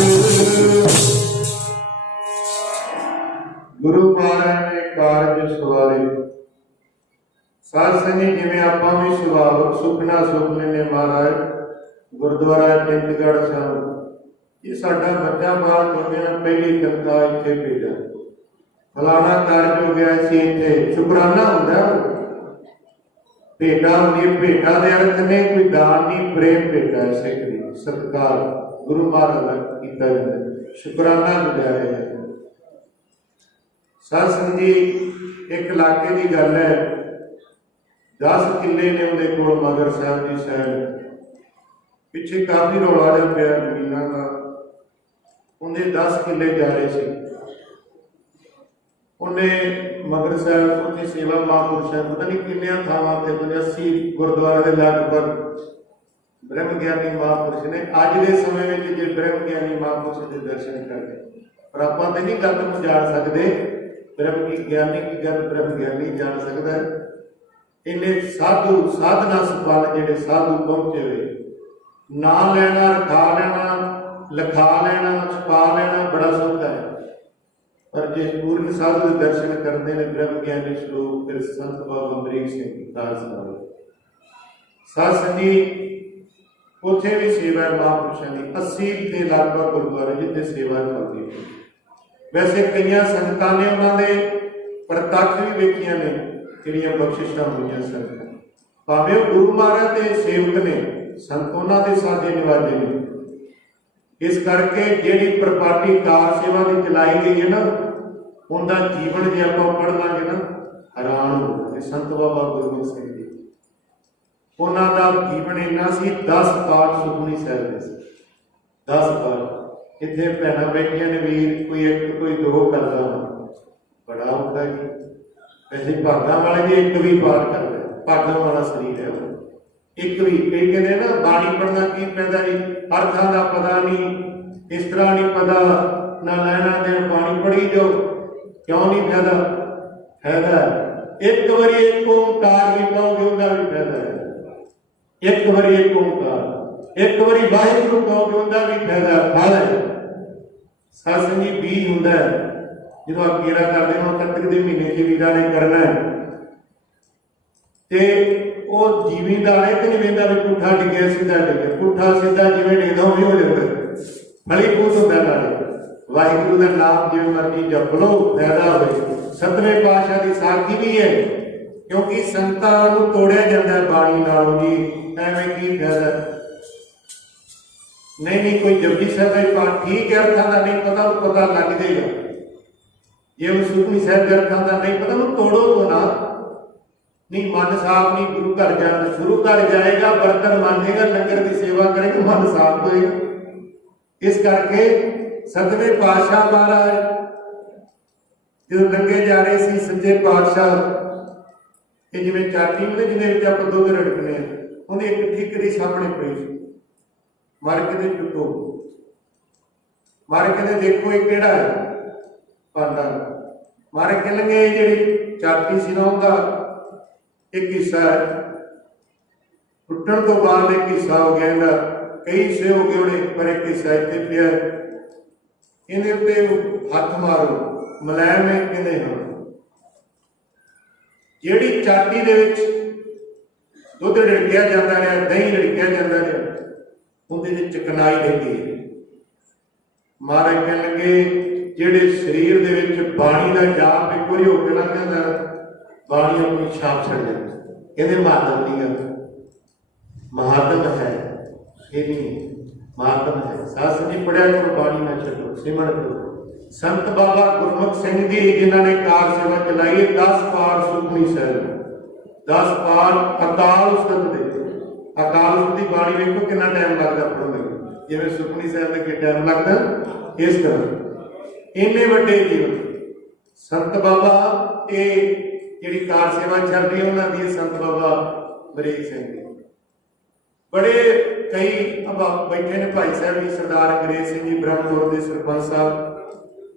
गुरु महाराज ने कारज सवारे साध संगत जिवें आपां भी सुभावक सुखना सुख लेने महाराज गुरुद्वारा चिंतगढ़ साहब ये साडा बच्चा बाहर दुनिया पहली तनख्वाह इत्थे भेजा फलाना कारज हो गया सी इत्थे शुकराना हुंदा भेटा होंदी भेटा दे अर्थ ने कोई दान नहीं प्रेम भेटा है सिख दी सत्कार गुरु महाराज दा कीता जांदा शुकराना मिलिया है। साध संगत जी एक इलाके की गल है 10 किले ने उहदे कोल मगर साहब जी साहब पिछे काफी रौला जिहा पिया जमीनां दा उन्हें 10 किले जा रहे थे उन्हें मगर साहब उत्थे सेवा महापुरुष है पता नहीं किन्नियां थावां ते 80 गुरुद्वारे के लगभग ब्रह्म ज्ञानी महापुरुष ने अज के समय में जो ब्रह्म ज्ञानी महापुरुष के दर्शन करते पर आप तो नहीं गल को जान सकते ब्रह्म की ज्ञानी की गल ब्रह्म ज्ञानी जान सकता है। इन्हें साधु साधना सफल जेडे साधु पहुंचे हुए ना लेना रखा लेना लिखा लेना छपा लेना बड़ा सौखा है पर जे पूर्ण साधु के दर्शन करते हैं ब्रह्म ज्ञानी स्वरूप फिर संत बाबा अमरीक सिंह की साध संगी उत्थे भी सेवा है महापुरुषों की 80 के लगभग गुरुद्वारे जिथे सेवा चलती है। वैसे कई संगतां ने उन्होंने प्रत्यक्ष भी वेखियां ने जिहड़ियां बख्शिशां होईयां सन भावें गुरु महाराज के सेवक ने संत उन्होंने साजे निवाजे ने इस करके जिहड़ी प्रपाटी कार सेवा की चलाई गई है ना उनका जीवन जे आपां पढ़ लांगे ना हैरान होगे। संत बाबा गुरमुख सिंह जी उन्होंने जीवन इन्ना सी 10 पाठ सुखमनी साहिब दे 10 पाठ इतने भैन बैठिया ने वीर कोई एक कोई दो करता बड़ा औखा जी वैसे भागा वाले जी एक भी पाठ कर रहे भागा वाला शरीर है एक भी कई कहते ना बाणी पढ़ना की पैदा जी अर्थां का पता नहीं इस तरह नहीं पता ना लैना देना बाणी पढ़ी जाओ क्यों नहीं फायदा फायदा एक बारी एक ओंकार भी कहोगे उनका भी फायदा है एक बारी एक ओंकार एक बारी वाहिगुरू कहोगे उनका भी फायदा फल है। साध संगत बीज हुंदा है जो आप केरा करते हो कतक के महीने च वीरां ने करना है ते वो जीवीदार है कि नहीं वेंदा भी पुट्ठा डिग्या सीधा डिग्या पुट्ठा सीधा जिवें डिगदा उवें हो जांदा फलीभूत हुंदा नाले वाहिगुरू का नाम जिवें मर्जी जप लो फायदा होवे। 7वें पातशाह की साखी भी है क्योंकि संतां नूं तोड़िया जांदा है बाणी नालों जी एवें की फायदा नहीं कोई जपजी साहिब का पाठ ठीक है अर्थां का नहीं पता पता लग जाएगा जे सुखमनी साहिब के अर्थां का नहीं पता तोड़ो तो ना नहीं मन साफ नहीं गुरु घर जाना गुरु घर जाएगा बर्तन मांजेगा लंगर की सेवा करेगा मन साफ होएगा। इस करके 7वें पातशाह महाराज जो लंगे जा रहे सी सज्जे पातशाह ये जिवें चाटी होंदे जिन्हें आप दुध रड़कने उन्हें एक ठीकरी सामने पई मार के चुको मार के देखो ये केड़ा है पांडा मार के लंगे जी चाटी सी ना उनका एक हिस्सा है टुटन तो बाद एक हिस्सा हो गया इनका कई हिस्से हो गए उन्हें पर एक हिस्सा इतने पिया इन्हें उत्ते हथ मारो मुलायम है कहते हाँ जिहड़ी चाटी दे विच दुध रिड़किया जाता रहा दही रिड़किया जाता रहा उहदे चिकनाई रहती है। महाराज कह लगे जिहड़े शरीर दे विच बाणी का जाप एक बार हो के लंघ जाता बाणी अपनी छाप छड़ जाती कहते महात्म की गल महात्म है ये नहीं महात्म है। साध संगत पढ़िया करो बाणी ना छड्डो सिमरन करो। संत बाबा गुरमुख सिंह जी जिन्होंने कार सेवा चलाई 10 पाठ सुखमनी साहिब 10 पाठ अकाल उस्तत दे अकाल उस्तत की बाणी देखो कितना टाइम लगता पढ़ने जिवें सुखमनी साहिब के टाइम लगता इस तरह ਇੰਨੇ ਵੱਡੇ ਜੀਵਨ ਸੰਤ ਬਾਬਾ ਇਹ ਜਿਹੜੀ ਕਾਰ ਸੇਵਾ ਚੱਲ ਰਹੀ ਹੈ ਉਹਨਾਂ ਦੀ ਸੰਤ ਬਾਬਾ ਬਰੀਕ ਸਿੰਘ ਦੀ ਬੜੇ ਕਈ ਬੈਠੇ ਨੇ ਭਾਈ ਸਾਹਿਬ ਵੀ ਸਰਦਾਰ ਅੰਗਰੇਜ਼ ਸਿੰਘ ਜੀ ਬ੍ਰਹਮਪੁਰ ਦੇ ਸਰਪੰਚ ਸਾਹਿਬ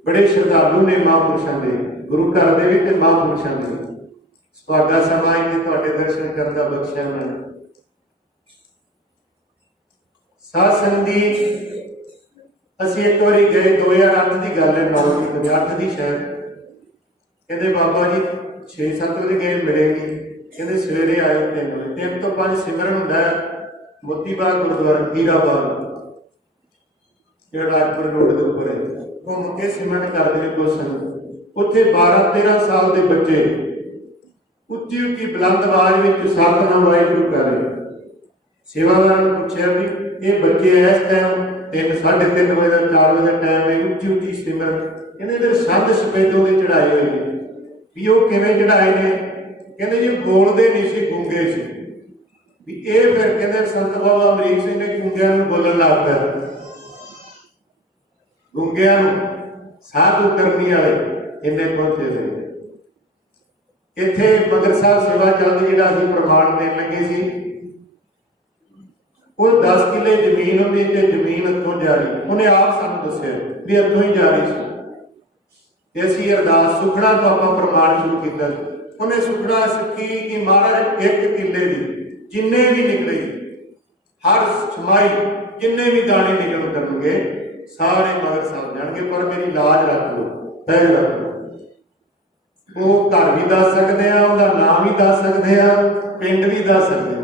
ਬੜੇ ਸ਼ਰਧਾਲੂ ਨੇ ਮਹਾਂਪੁਰਸ਼ਾਂ ਦੇ ਗੁਰੂ ਘਰ ਦੇ ਵਿੱਚ ਤੇ ਮਹਾਂਪੁਰਸ਼ਾਂ ਦੇ ਸੁਹਾਗਾ ਸਮਾਂ ਨੇ ਤੁਹਾਡੇ ਦਰਸ਼ਨ ਕਰਨ ਦਾ ਬਖਸ਼ਿਆ ਮੈਨੂੰ ਸਾਧ ਸੰਗਤ ਦੀ ਅਸੀਂ ਇੱਕ ਵਾਰੀ ਗਏ 2008 ਦੀ ਗੱਲ ਹੈ 9 ਦੀ ਸ਼ਾਇਦ ਕਹਿੰਦੇ ਬਾਬਾ ਜੀ 6-7 ਵਜੇ ਗਏ ਮਿਲੇ ਨਹੀਂ ਕਹਿੰਦੇ ਸਵੇਰੇ ਆਏ 3 ਵਜੇ 3 ਤੋਂ 5 ਸਿਮਰਨ ਹੁੰਦਾ ਹੈ ਮੋਤੀ ਬਾਗ ਗੁਰਦੁਆਰਾ ਹੀਰਾਬਾਗ ਜਿਹੜਾ ਰਾਜਪੁਰ ਰੋਡ ਦੇ ਉੱਪਰ ਹੈ ਘੁੰਮ ਕੇ ਸਿਮਰਨ ਕਰਦੇ ਨੇ ਕੁਝ ਸੰਗਤ ਉੱਥੇ 12-13 ਸਾਲ ਦੇ ਬੱਚੇ ਉੱਚੀ ਉੱਚੀ ਬੁਲੰਦ ਆਵਾਜ਼ ਵਿੱਚ ਸਤਿਨਾਮ ਵਾਹਿਗੁਰੂ ਕਰ ਰਹੇ ਸੇਵਾਦਾਰਾਂ ਨੂੰ ਪੁੱਛਿਆ ਵੀ ਇਹ ਬੱਚੇ ਇਸ ਟਾਈਮ 3-3:30 ਵਜੇ ਦਾ 4 ਵਜੇ ਦਾ ਟਾਈਮ ਹੈ ਉੱਚੀ ਉੱਚੀ ਸਿਮਰਨ ਕਹਿੰਦੇ ਫਿਰ ਸੰਤ ਸਪੇਦੋਂ ਦੇ ਚੜਾਏ ਹੋਏ ਨੇ ਵੀ ਉਹ ਕਿਵੇਂ ਚੜਾਏ ਨੇ ਕਹਿੰਦੇ ਜੀ ਬੋਲਦੇ ਨਹੀਂ ਸੀ ਗੂੰਗੇ ਸੀ ਵੀ ਇਹ ਫਿਰ ਕਹਿੰਦੇ ਸੰਤ ਬਾਬਾ ਅਮਰੀਕ ਸਿੰਘ ਨੇ ਗੂੰਗਿਆਂ ਨੂੰ ਬੋਲਣ ਲੱਗ ਪਿਆ ਗੂੰਗਿਆਂ ਨੂੰ ਸਾਧੂ ਕਰਨੀ ਵਾਲੇ ਇੰਨੇ ਪਹੁੰਚੇ ਹੋਏ ਇੱਥੇ ਮਗਰ ਸਾਹਿਬ ਸੇਵਾ ਚੱਲਦੀ ਜਿਹੜਾ ਅਸੀਂ ਪ੍ਰਮਾਣ ਦੇਣ ਲੱਗੇ ਸੀ ਉਹ 10 ਕਿੱਲੇ ਜ਼ਮੀਨ ਹੁੰਦੀ ਤੇ ਜ਼ਮੀਨ ਇੱਥੋਂ ਜਾ ਰਹੀ ਉਹਨੇ ਆਪ ਸਾਨੂੰ ਦੱਸਿਆ ਵੀ ਇੱਥੋਂ ਹੀ ਜਾ ਰਹੀ ਸੀ ਤੇ ਅਸੀਂ ਅਰਦਾਸ ਸੁਖਣਾ ਤੋਂ ਆਪਾਂ ਪ੍ਰਮਾਣ ਸ਼ੁਰੂ ਕੀਤਾ ਉਹਨੇ ਸੁਖਣਾ ਸਿੱਖੀ ਕਿ ਮਹਾਰਾਜ 1 ਕਿੱਲੇ ਦੀ ਜਿੰਨੇ ਵੀ ਨਿਕਲੇ ਹਰ ਸਮਾਈ ਜਿੰਨੇ ਵੀ ਦਾਣੇ ਨਿਕਲ ਕਰਨਗੇ ਸਾਰੇ ਮਗਰ ਸਾਹਿਬ ਜਾਣਗੇ ਪਰ ਮੇਰੀ ਲਾਜ ਰੱਖ ਲਓ ਤੈਅ ਰੱਖ ਲਓ ਉਹ ਘਰ ਵੀ ਦੱਸ ਸਕਦੇ ਆ ਉਹਦਾ ਨਾਮ ਵੀ ਦੱਸ ਸਕਦੇ ਆ ਪਿੰਡ ਵੀ ਦੱਸ ਸਕਦੇ ਆ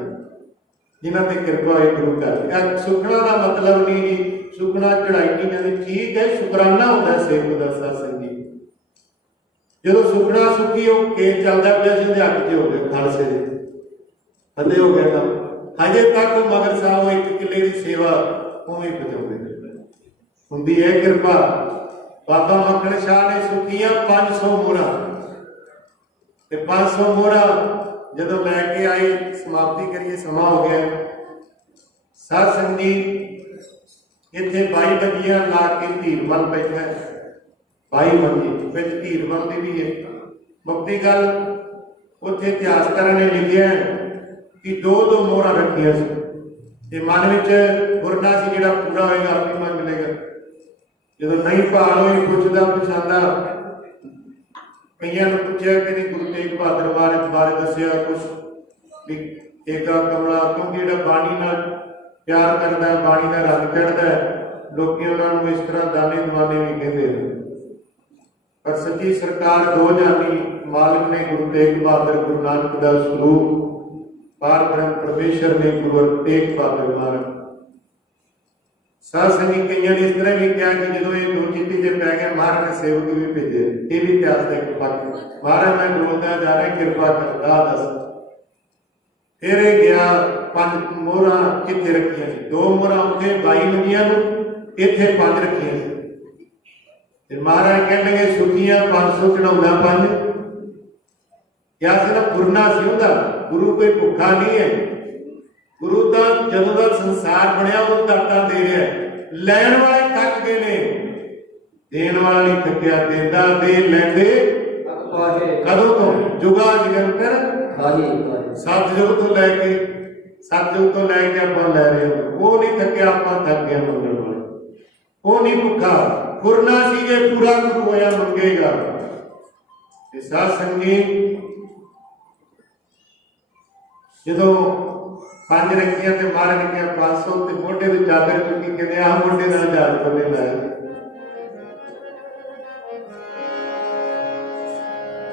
ਜਿਨ੍ਹਾਂ ਤੇ ਕਿਰਪਾ ਹੋਈ ਗੁਰੂ ਘਰ ਸੁਖਣਾ ਦਾ ਮਤਲਬ ਨਹੀਂ ਜੀ ਸੁਖਣਾ ਚੜਾਈ ਨਹੀਂ ਕਹਿੰਦੇ ਠੀਕ ਹੈ ਸ਼ੁਕਰਾਨਾ ਹੁੰਦਾ ਸੇਵਕ ਦਾ ਸਾਧ ਸੰਗਤ ਜਦੋਂ ਸੁਖਣਾ ਸੁਖੀ ਉਹ ਕੇ ਚੱਲਦਾ ਪਿਆ ਸੀ ਉਹਦੇ ਹੱਥ 'ਚ ਹੋ ਗਏ ਖਾਲਸੇ ਦੇ ਫਤਿਹ ਹੋ ਗਿਆ ਕੰਮ ਹਜੇ ਤੱਕ ਮਗਰ ਸਾਹਿਬ 1 ਕਿੱਲੇ ਦੀ ਸੇਵਾ ਉਵੇਂ ਪਹੁੰਚਾਉਂਦੇ ਹੁੰਦੀ ਹੈ ਕਿਰਪਾ ਬਾਬਾ ਮੱਖਣ ਸ਼ਾਹ ਨੇ ਸੁਖੀਆਂ 500 ਮੋਹਰਾਂ ਤੇ 500 ਮੋਹਰਾਂ ਜਦੋਂ ਲੈ ਕੇ ਆਏ ਸਮਾਪਤੀ ਕਰੀਏ ਸਮਾਂ ਹੋ ਗਿਆ ਸਾਧ ਸੰਗਤ ਜੀ ਇੱਥੇ 22 ਬੱਜੀਆਂ ਲਾ ਕੇ ਧੀਰਮਲ ਬੈਠਾ 22 ਬੱਜੀ ਵਿੱਚ ਧੀਰਮਲ ਦੀ ਵੀ ਹੈ ਮੁਕਤੀ ਗੱਲ ਉੱਥੇ ਇਤਿਹਾਸਕਾਰਾਂ ਨੇ ਲਿਖਿਆ ਕਿ 2 ਮੋਹਰਾਂ ਰੱਖੀਆਂ ਸੀ ਤੇ ਮਨ ਵਿੱਚ ਗੁਰਨਾ ਸੀ ਜਿਹੜਾ ਪੂਰਾ ਹੋਏਗਾ ਆਪਣੀ ਮਨ ਮਿਲੇਗਾ ਜਦੋਂ ਨਹੀਂ ਭਾਲ ਹੋਈ ਪੁੱਛਦਾ ਪਛਾਣਦਾ ਕਈਆਂ ਨੂੰ ਪੁੱਛਿਆ ਕਿ ਨਹੀਂ ਗੁਰੂ ਤੇਗ ਬਹਾਦਰ ਬਾਰੇ ਦੱਸਿਆ ਕੁਛ ਵੀ ਏਕਾ ਕਮਲਾ ਕਿਉਂਕਿ ਜਿਹੜਾ ਬਾਣੀ ਨਾਲ ਪਿਆਰ ਕਰਦਾ ਬਾਣੀ ਦਾ ਰੰਗ ਚੜ੍ਹਦਾ ਲੋਕੀ ਉਹਨਾਂ ਨੂੰ ਇਸ ਤਰ੍ਹਾਂ ਦਾਨੇ ਦਵਾਨੇ ਵੀ ਕਹਿੰਦੇ ਨੇ ਪਰ ਸੱਚੀ ਸਰਕਾਰ 2 ਜਾਨੀ ਮਾਲਕ ਨੇ ਗੁਰੂ ਤੇਗ ਬਹਾਦਰ ਗੁਰੂ ਨਾਨਕ ਦਾ ਸਰੂਪ ਪਾਰ ਬ੍ਰਹਮ ਪਰਮੇਸ਼ਰ ਨੇ ਗੁਰੂ ਤੇਗ ਬਹਾਦਰ ਮਹਾਰਾਜ ਸਾਧ ਸੰਗਤ ਕਈਆਂ ਨੇ ਇਸ ਤਰ੍ਹਾਂ ਵੀ ਕਿਹਾ ਕਿ ਜਦੋਂ ਇਹ 2 ਚਿੱਤੀ ਤੇ ਪੈ ਗਿਆ ਮਹਾਰਾਜ ਨੇ ਸੇਵਕ ਵੀ ਭੇਜੇ ਇਹ ਵੀ ਇਤਿਹਾਸ ਦਾ ਇੱਕ ਪੱਖ ਮਹਾਰਾਜ ਮੈਂ ਬੋਲਦਾ ਜਾ ਰਿਹਾ ਕਿਰਪਾ ਕਰਦਾ ਦੱਸ ਫਿਰ ਇਹ ਗਿਆ 5 ਮੋਹਰਾਂ ਕਿੱਥੇ ਰੱਖੀਆਂ ਸੀ 2 ਮੋਹਰਾਂ ਉੱਥੇ 22 ਮੰਡੀਆਂ ਨੂੰ ਇੱਥੇ 5 ਰੱਖੀਆਂ ਸੀ ਫਿਰ ਮਹਾਰਾਜ ਕਹਿਣ ਲੱਗੇ ਸੁਖੀਆਂ 500 ਚੜਾਉਂਦਾ 5 ਕਿਆ ਸੀ ਨਾ ਪੁਰਨਾ ਸੀ ਉਹਦਾ ਗੁਰੂ ਕੋਈ ਭੁੱਖਾ ਨਹੀਂ ਹੈ ਗੁਰੂ ਤਾਂ ਜਦੋਂ ਦਾ ਸੰਸਾਰ ਬਣਿਆ ਉਹ ਦਾਤਾਂ ਦੇ ਰਿਹਾ ਲੈਣ ਵਾਲੇ ਥੱਕ ਗਏ ਨੇ ਦੇਣ ਵਾਲਾ ਨਹੀਂ ਥੱਕਿਆ ਦਿੰਦਾ ਦੇ ਲੈਂਦੇ ਕਦੋਂ ਤੋਂ ਜੁਗਾ ਜਗੰਤਰ ਸਤਿਯੁਗ ਤੋਂ ਲੈ ਕੇ ਆਪਾਂ ਲੈ ਰਹੇ ਹਾਂ ਉਹ ਨਹੀਂ ਥੱਕਿਆ ਆਪਾਂ ਥੱਕ ਗਏ ਮੰਗਣ ਵਾਲੇ ਉਹ ਨਹੀਂ ਭੁੱਖਾ ਪੁਰਨਾ ਸੀ ਜੇ ਪੂਰਾ ਗੁਰੂ ਹੋਇਆ ਮੰਗੇਗਾ ਤੇ ਸਾਧ ਸੰਗਤ ਜਦੋਂ 5 ਰੱਖੀਆਂ ਤੇ ਮਹਾਰਾਜ ਨੇ ਕਿਹਾ 500 ਤੇ ਮੋਢੇ ਤੇ ਚਾਦਰ ਚੁੱਕੀ ਕਹਿੰਦੇ ਆਹ ਮੋਢੇ ਨਾਲ ਚਾਦਰ ਕੋਲੇ ਲਾਇਆ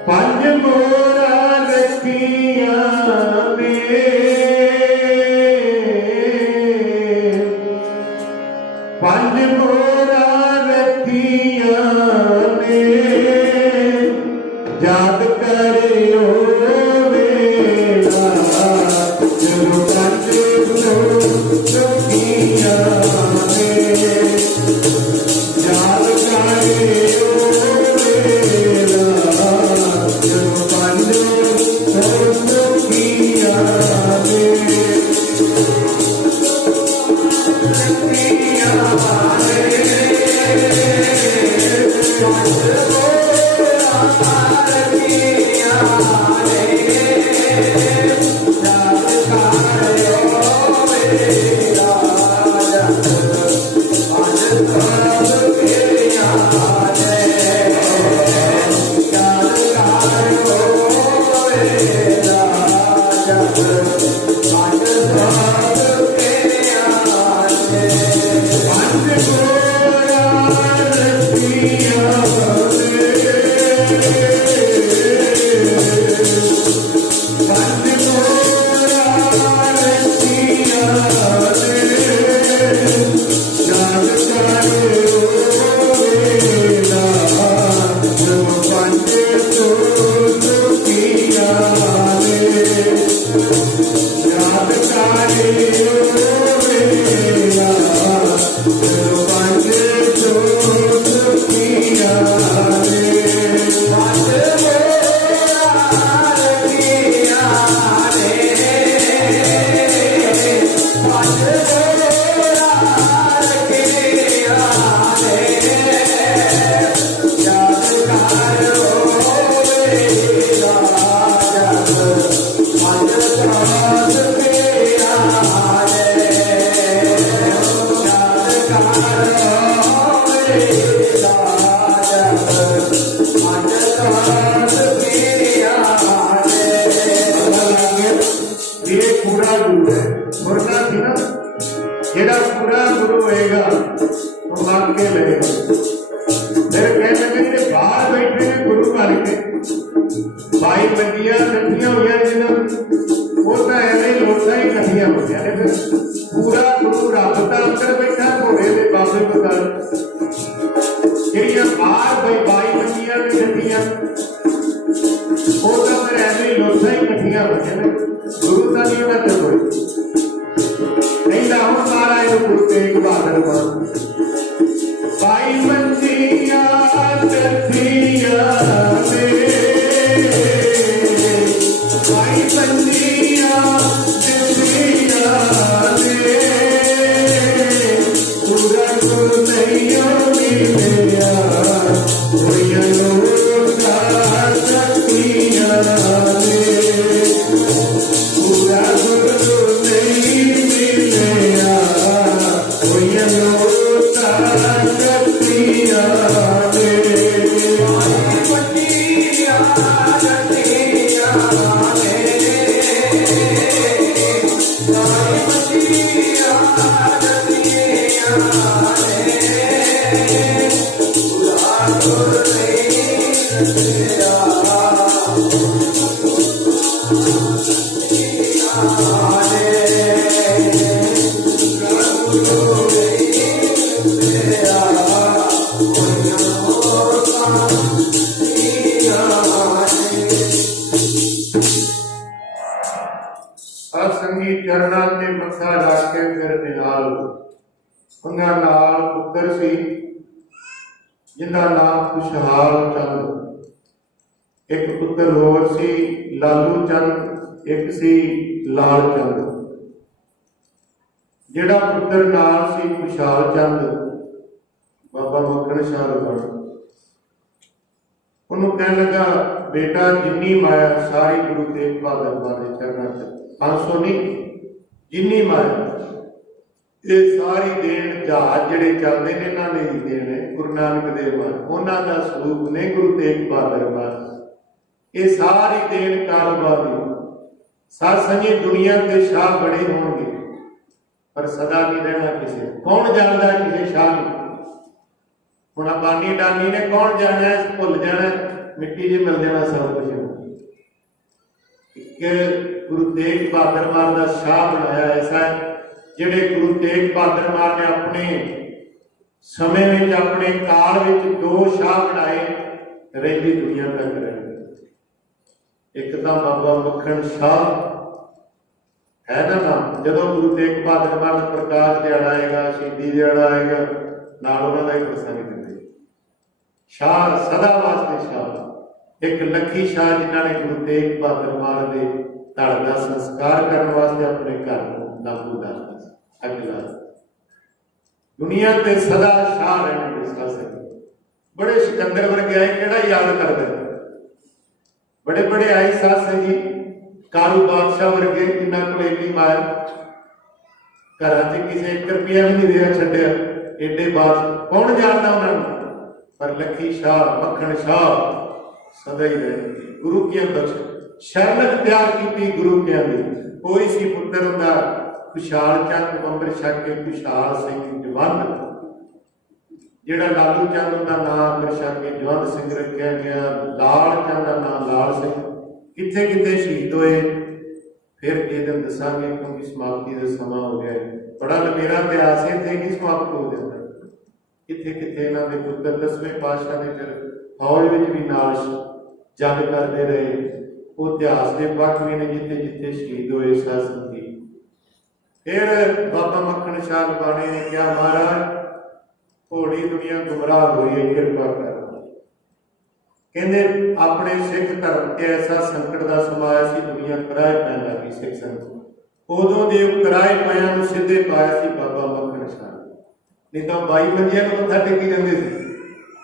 5 ਮੋਹਰਾਂ ਰੱਖੀਆਂ ਨੇ 5 ਮੋਹਰਾਂ ਰੱਖੀਆਂ ਨੇ ਯਾਦ ਕਰਿਓ बड़े सिकंदर वर्गे आए केड़ा याद करते, बड़े बड़े आए साध संग जी, कारू बादशाह वर्गे जिन्होंने को इन्नी मार घर च किसी 1 रुपया भी नहीं दिया छड्या, एडे बादशाह कौन जानता उन्होंने, पर लखी शाह मक्खन शाह सदा ही रहे गुरु की बख्श शरणत प्यार की गुरु के कोई सी पुत्र उनका खुशहाल चंद अंमृत छक के खुशहाल सिंह जवंद, ਜਿਹੜਾ ਲਾਲੂ ਚੰਦ ਦਾ ਨਾਮ ਅੰਮ੍ਰਿਤ ਛਕ ਕੇ ਜਵੰਦ ਸਿੰਘ ਰੱਖਿਆ ਗਿਆ, ਲਾਲ ਚੰਦ ਦਾ ਨਾਮ ਲਾਲ ਸਿੰਘ, ਕਿੱਥੇ ਕਿੱਥੇ ਸ਼ਹੀਦ ਹੋਏ। ਫਿਰ ਇਹ ਦਿਨ ਦੱਸਾਂਗੇ ਕਿਉਂਕਿ ਸਮਾਪਤੀ ਦਾ ਸਮਾਂ ਹੋ ਗਿਆ ਹੈ। ਬੜਾ ਲੰਮੇਰਾ ਇਤਿਹਾਸ ਹੈ, ਇੱਥੇ ਨਹੀਂ ਸਮਾਪਤ ਹੋ ਜਾਂਦਾ। ਕਿੱਥੇ ਕਿੱਥੇ ਇਹਨਾਂ ਦੇ ਪੁੱਤਰ 10ਵੇਂ ਪਾਤਸ਼ਾਹ ਦੇ ਫਿਰ ਫੌਜ ਵਿੱਚ ਵੀ ਨਾਲ ਜੰਗ ਕਰਦੇ ਰਹੇ। ਉਹ ਇਤਿਹਾਸ ਦੇ ਪੱਖ ਵੀ ਨੇ ਜਿੱਥੇ ਜਿੱਥੇ ਸ਼ਹੀਦ ਹੋਏ ਸਾਧ ਸੰਗਤ ਜੀ। ਫਿਰ ਬਾਬਾ ਮੱਖਣ ਸ਼ਾਹ ਲੁਬਾਣੇ ਨੇ ਕਿਹਾ, ਮਹਾਰਾਜ घोड़ी दुनिया गुमराह हुई है, कृपा कर। कहते अपने सिख धर्म के ऐसा संकट का समा आया सी, दुनिया कराए पैन लगी सिख संगत, उदों दे कराए पाया सीधे पाया सी बाबा मक्खण शाह। नहीं तो 22 मंजिया को मत्था टेकी जाते थे,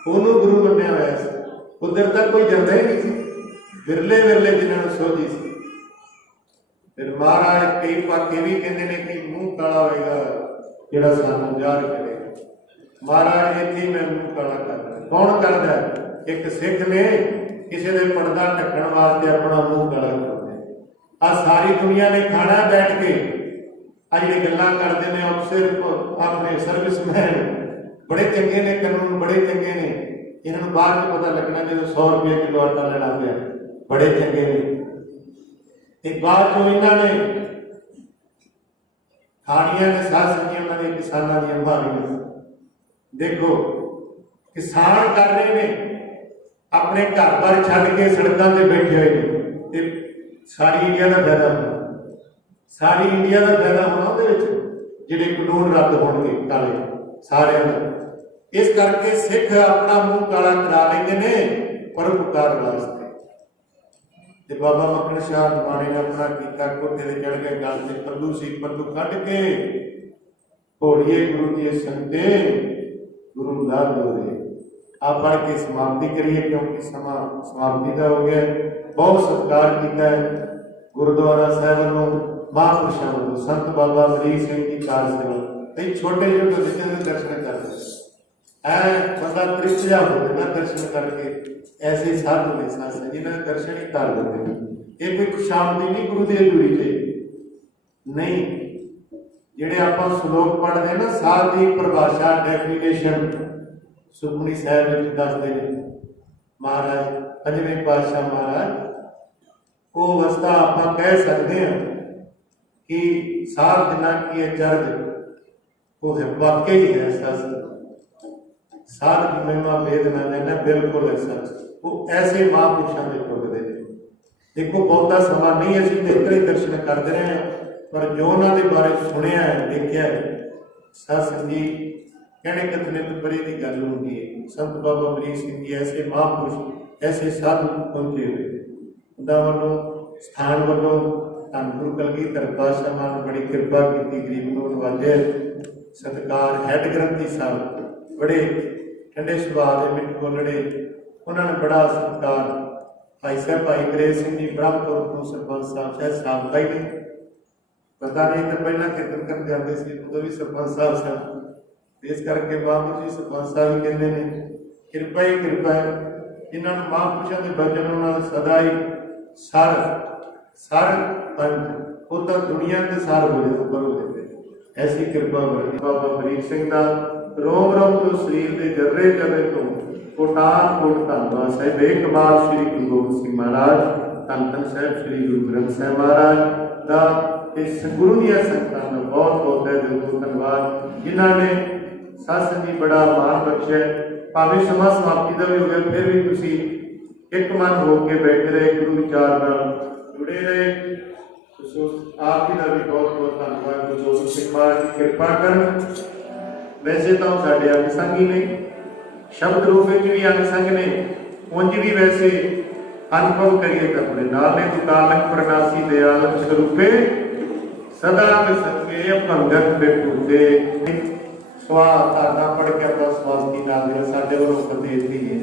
उन्होंने गुरु मन्निया होया सी, उधर तक कोई जाता ही नहीं सी, विरले विरले जिन्होंने सोझी सी। फिर महाराज कई पाके भी कहते हैं कि मूँह काला होएगा जिहड़ा सानूं जार करेगा। महाराज इत्थे मैं मूँह काला करदा, कौन करदा? एक सिख ने किसी दे पर्दा ढकण वास्ते अपना मूँह काला कर दिया। आ सारी दुनिया ने खाना बैठ के आ जिहड़ी गल्लां करदे ने अफसर अपने सर्विसमैन बड़े चंगे ने, कानून बड़े चंगे ने, इन्हां नूं बाद च पता लगना जदों 100 रुपये किलो आटा लेना पिया, बड़े चंगे ने। ते बाद चों इन्हां ने खाणियां ने साध संगत उन्हां ने किसानां दीयां भावीआं। देखो किसान कर रहे ने अपने घर बार छड्ड के सड़कों से बैठे हुए ने, सारी इंडिया का फायदा होना, सारी इंडिया का फायदा होना जिहड़े कानून रद्द होणगे काले सारे। इस करके सिख अपना मूँह काला करा लेंदे ने परोपकार वास्ते। ते बाबा मक्खण शाह लुबाणे ने अपना कीता, कोठे ते चढ़ के गल ते पल्लू सी, पल्लू कढ के घोड़िए गुरु की संगते गुरु ला दो दे। आप पढ़ के समाप्ति करिए क्योंकि समा समाप्ति का हो गया। बहुत सत्कार किया है गुरुद्वारा साहब वालों, महापुरुषों वालों, संत बाबा फरीद सिंह की कार सेवा। कई छोटे छोटे बच्चों के दर्शन करते हैं, बंदा तृप्त हो जाता दर्शन करके। ऐसे साधु ने साथ जिन्होंने दर्शन ही कर देते हैं। ये कोई खुशामदी नहीं गुरु की जुड़ी चाहिए नहीं। ਜਿਹੜੇ ਆਪਾਂ ਸ਼ਲੋਕ ਪੜ੍ਹਦੇ ਨਾ ਸਾਧ ਦੀ ਪਰਿਭਾਸ਼ਾ ਡੈਫੀਨੇਸ਼ਨ ਸੁਖਮਨੀ ਸਾਹਿਬ ਵਿੱਚ ਦੱਸਦੇ ਨੇ ਮਹਾਰਾਜ ਪੰਜਵੇਂ ਪਾਤਸ਼ਾਹ ਮਹਾਰਾਜ। ਉਹ ਅਵਸਥਾ ਆਪਾਂ ਕਹਿ ਸਕਦੇ ਹਾਂ ਕਿ ਸਾਧ ਜਿੰਨਾ ਕੀ ਹੈ ਚਰਜ ਉਹ ਹੈ ਵਾਕਈ ਹੈ ਸੱਚ। ਸਾਧ ਦੀ ਮਹਿਮਾ ਵੇਦ ਨਾ ਲੈਣਾ ਬਿਲਕੁਲ ਹੈ ਸੱਚ। ਉਹ ਐਸੇ ਮਹਾਂਪੁਰਸ਼ਾਂ ਦੇ ਟੁੱਟਦੇ ਨੇ। ਦੇਖੋ ਬਹੁਤਾ ਸਮਾਂ ਨਹੀਂ ਅਸੀਂ ਤੇ ਇੱਧਰ ਹੀ ਦਰਸ਼ਨ ਕਰਦੇ ਰਹੇ ਹਾਂ, पर जो उन्होंने बारे सुनिया है देखा है साध संगत जी कहने कथने में बड़े की गल होती है। संत बाबा फरीद सिंह जी ऐसे महापुरुष ऐसे साधु पहुंचे हुए उदा वालों स्थान वालों धन गुरु कलगीधर पातशाह मान बड़ी कृपा की, गरीब को नवाजे सत्कार। हैड ग्रंथी साहब बड़े ठंडे सुभाव के मिठ बोलने, उन्होंने बड़ा सत्कार। भाई साहब भाई अंग्रेज सिंह जी ब्रह्मपुर को सरपंच साहब शायद साहब भाई ने पता नहीं तो पहला कीर्तन कर जाते थे उदों भी सरपंच साहब सन। इस करके महापुरुष जी सरपंच साहब भी कहते हैं कृपा ही कृपा है। जिन्होंने महापुरुषों के बचनों नाल सदा ही सर सर पंच वो तो दुनिया के सार हो जाते ऊपर हो जाते। ऐसी कृपा बरती बाबा फरीद सिंह का रोम रोम तो शरीर के जर्रे जर्रे तो कोटान कोट धन्नवाद साहिब। एक बार श्री गुरु गोबिंद सिंह महाराज धन धन साहिब श्री गुरु ग्रंथ साहिब महाराज का इस गुरु दिया संगतां का बहुत बहुत है दिल धन्यवाद जिन्होंने साध संगत जी बड़ा मान बख्शे। भावें समा समाप्ति का भी हो गया फिर भी तुसी एक मन हो के बैठे रहे गुरु विचार नाल जुड़े रहे। आप जी का भी बहुत बहुत धन्यवाद। गुरु गोबिंद सिंह महाराज की कृपा कर। वैसे तो साढ़े अंग संगी ने शब्द रूप में भी अंग संग ने उंज भी वैसे अनुभव करिए तो अपने नाल ने दुकालक प्रणासी दयालक स्वरूपे सदा के सत्य भंगत बेटूते ਸਵਾਲ ਤੁਹਾਡਾ ਪੜ੍ਹ ਕੇ ਆਪਾਂ ਸਵਾਸਤੀ ਨਾਲ ਜਿਹੜਾ ਸਾਡੇ ਵੱਲੋਂ ਉਪਦੇਸ਼ ਦੀਏ।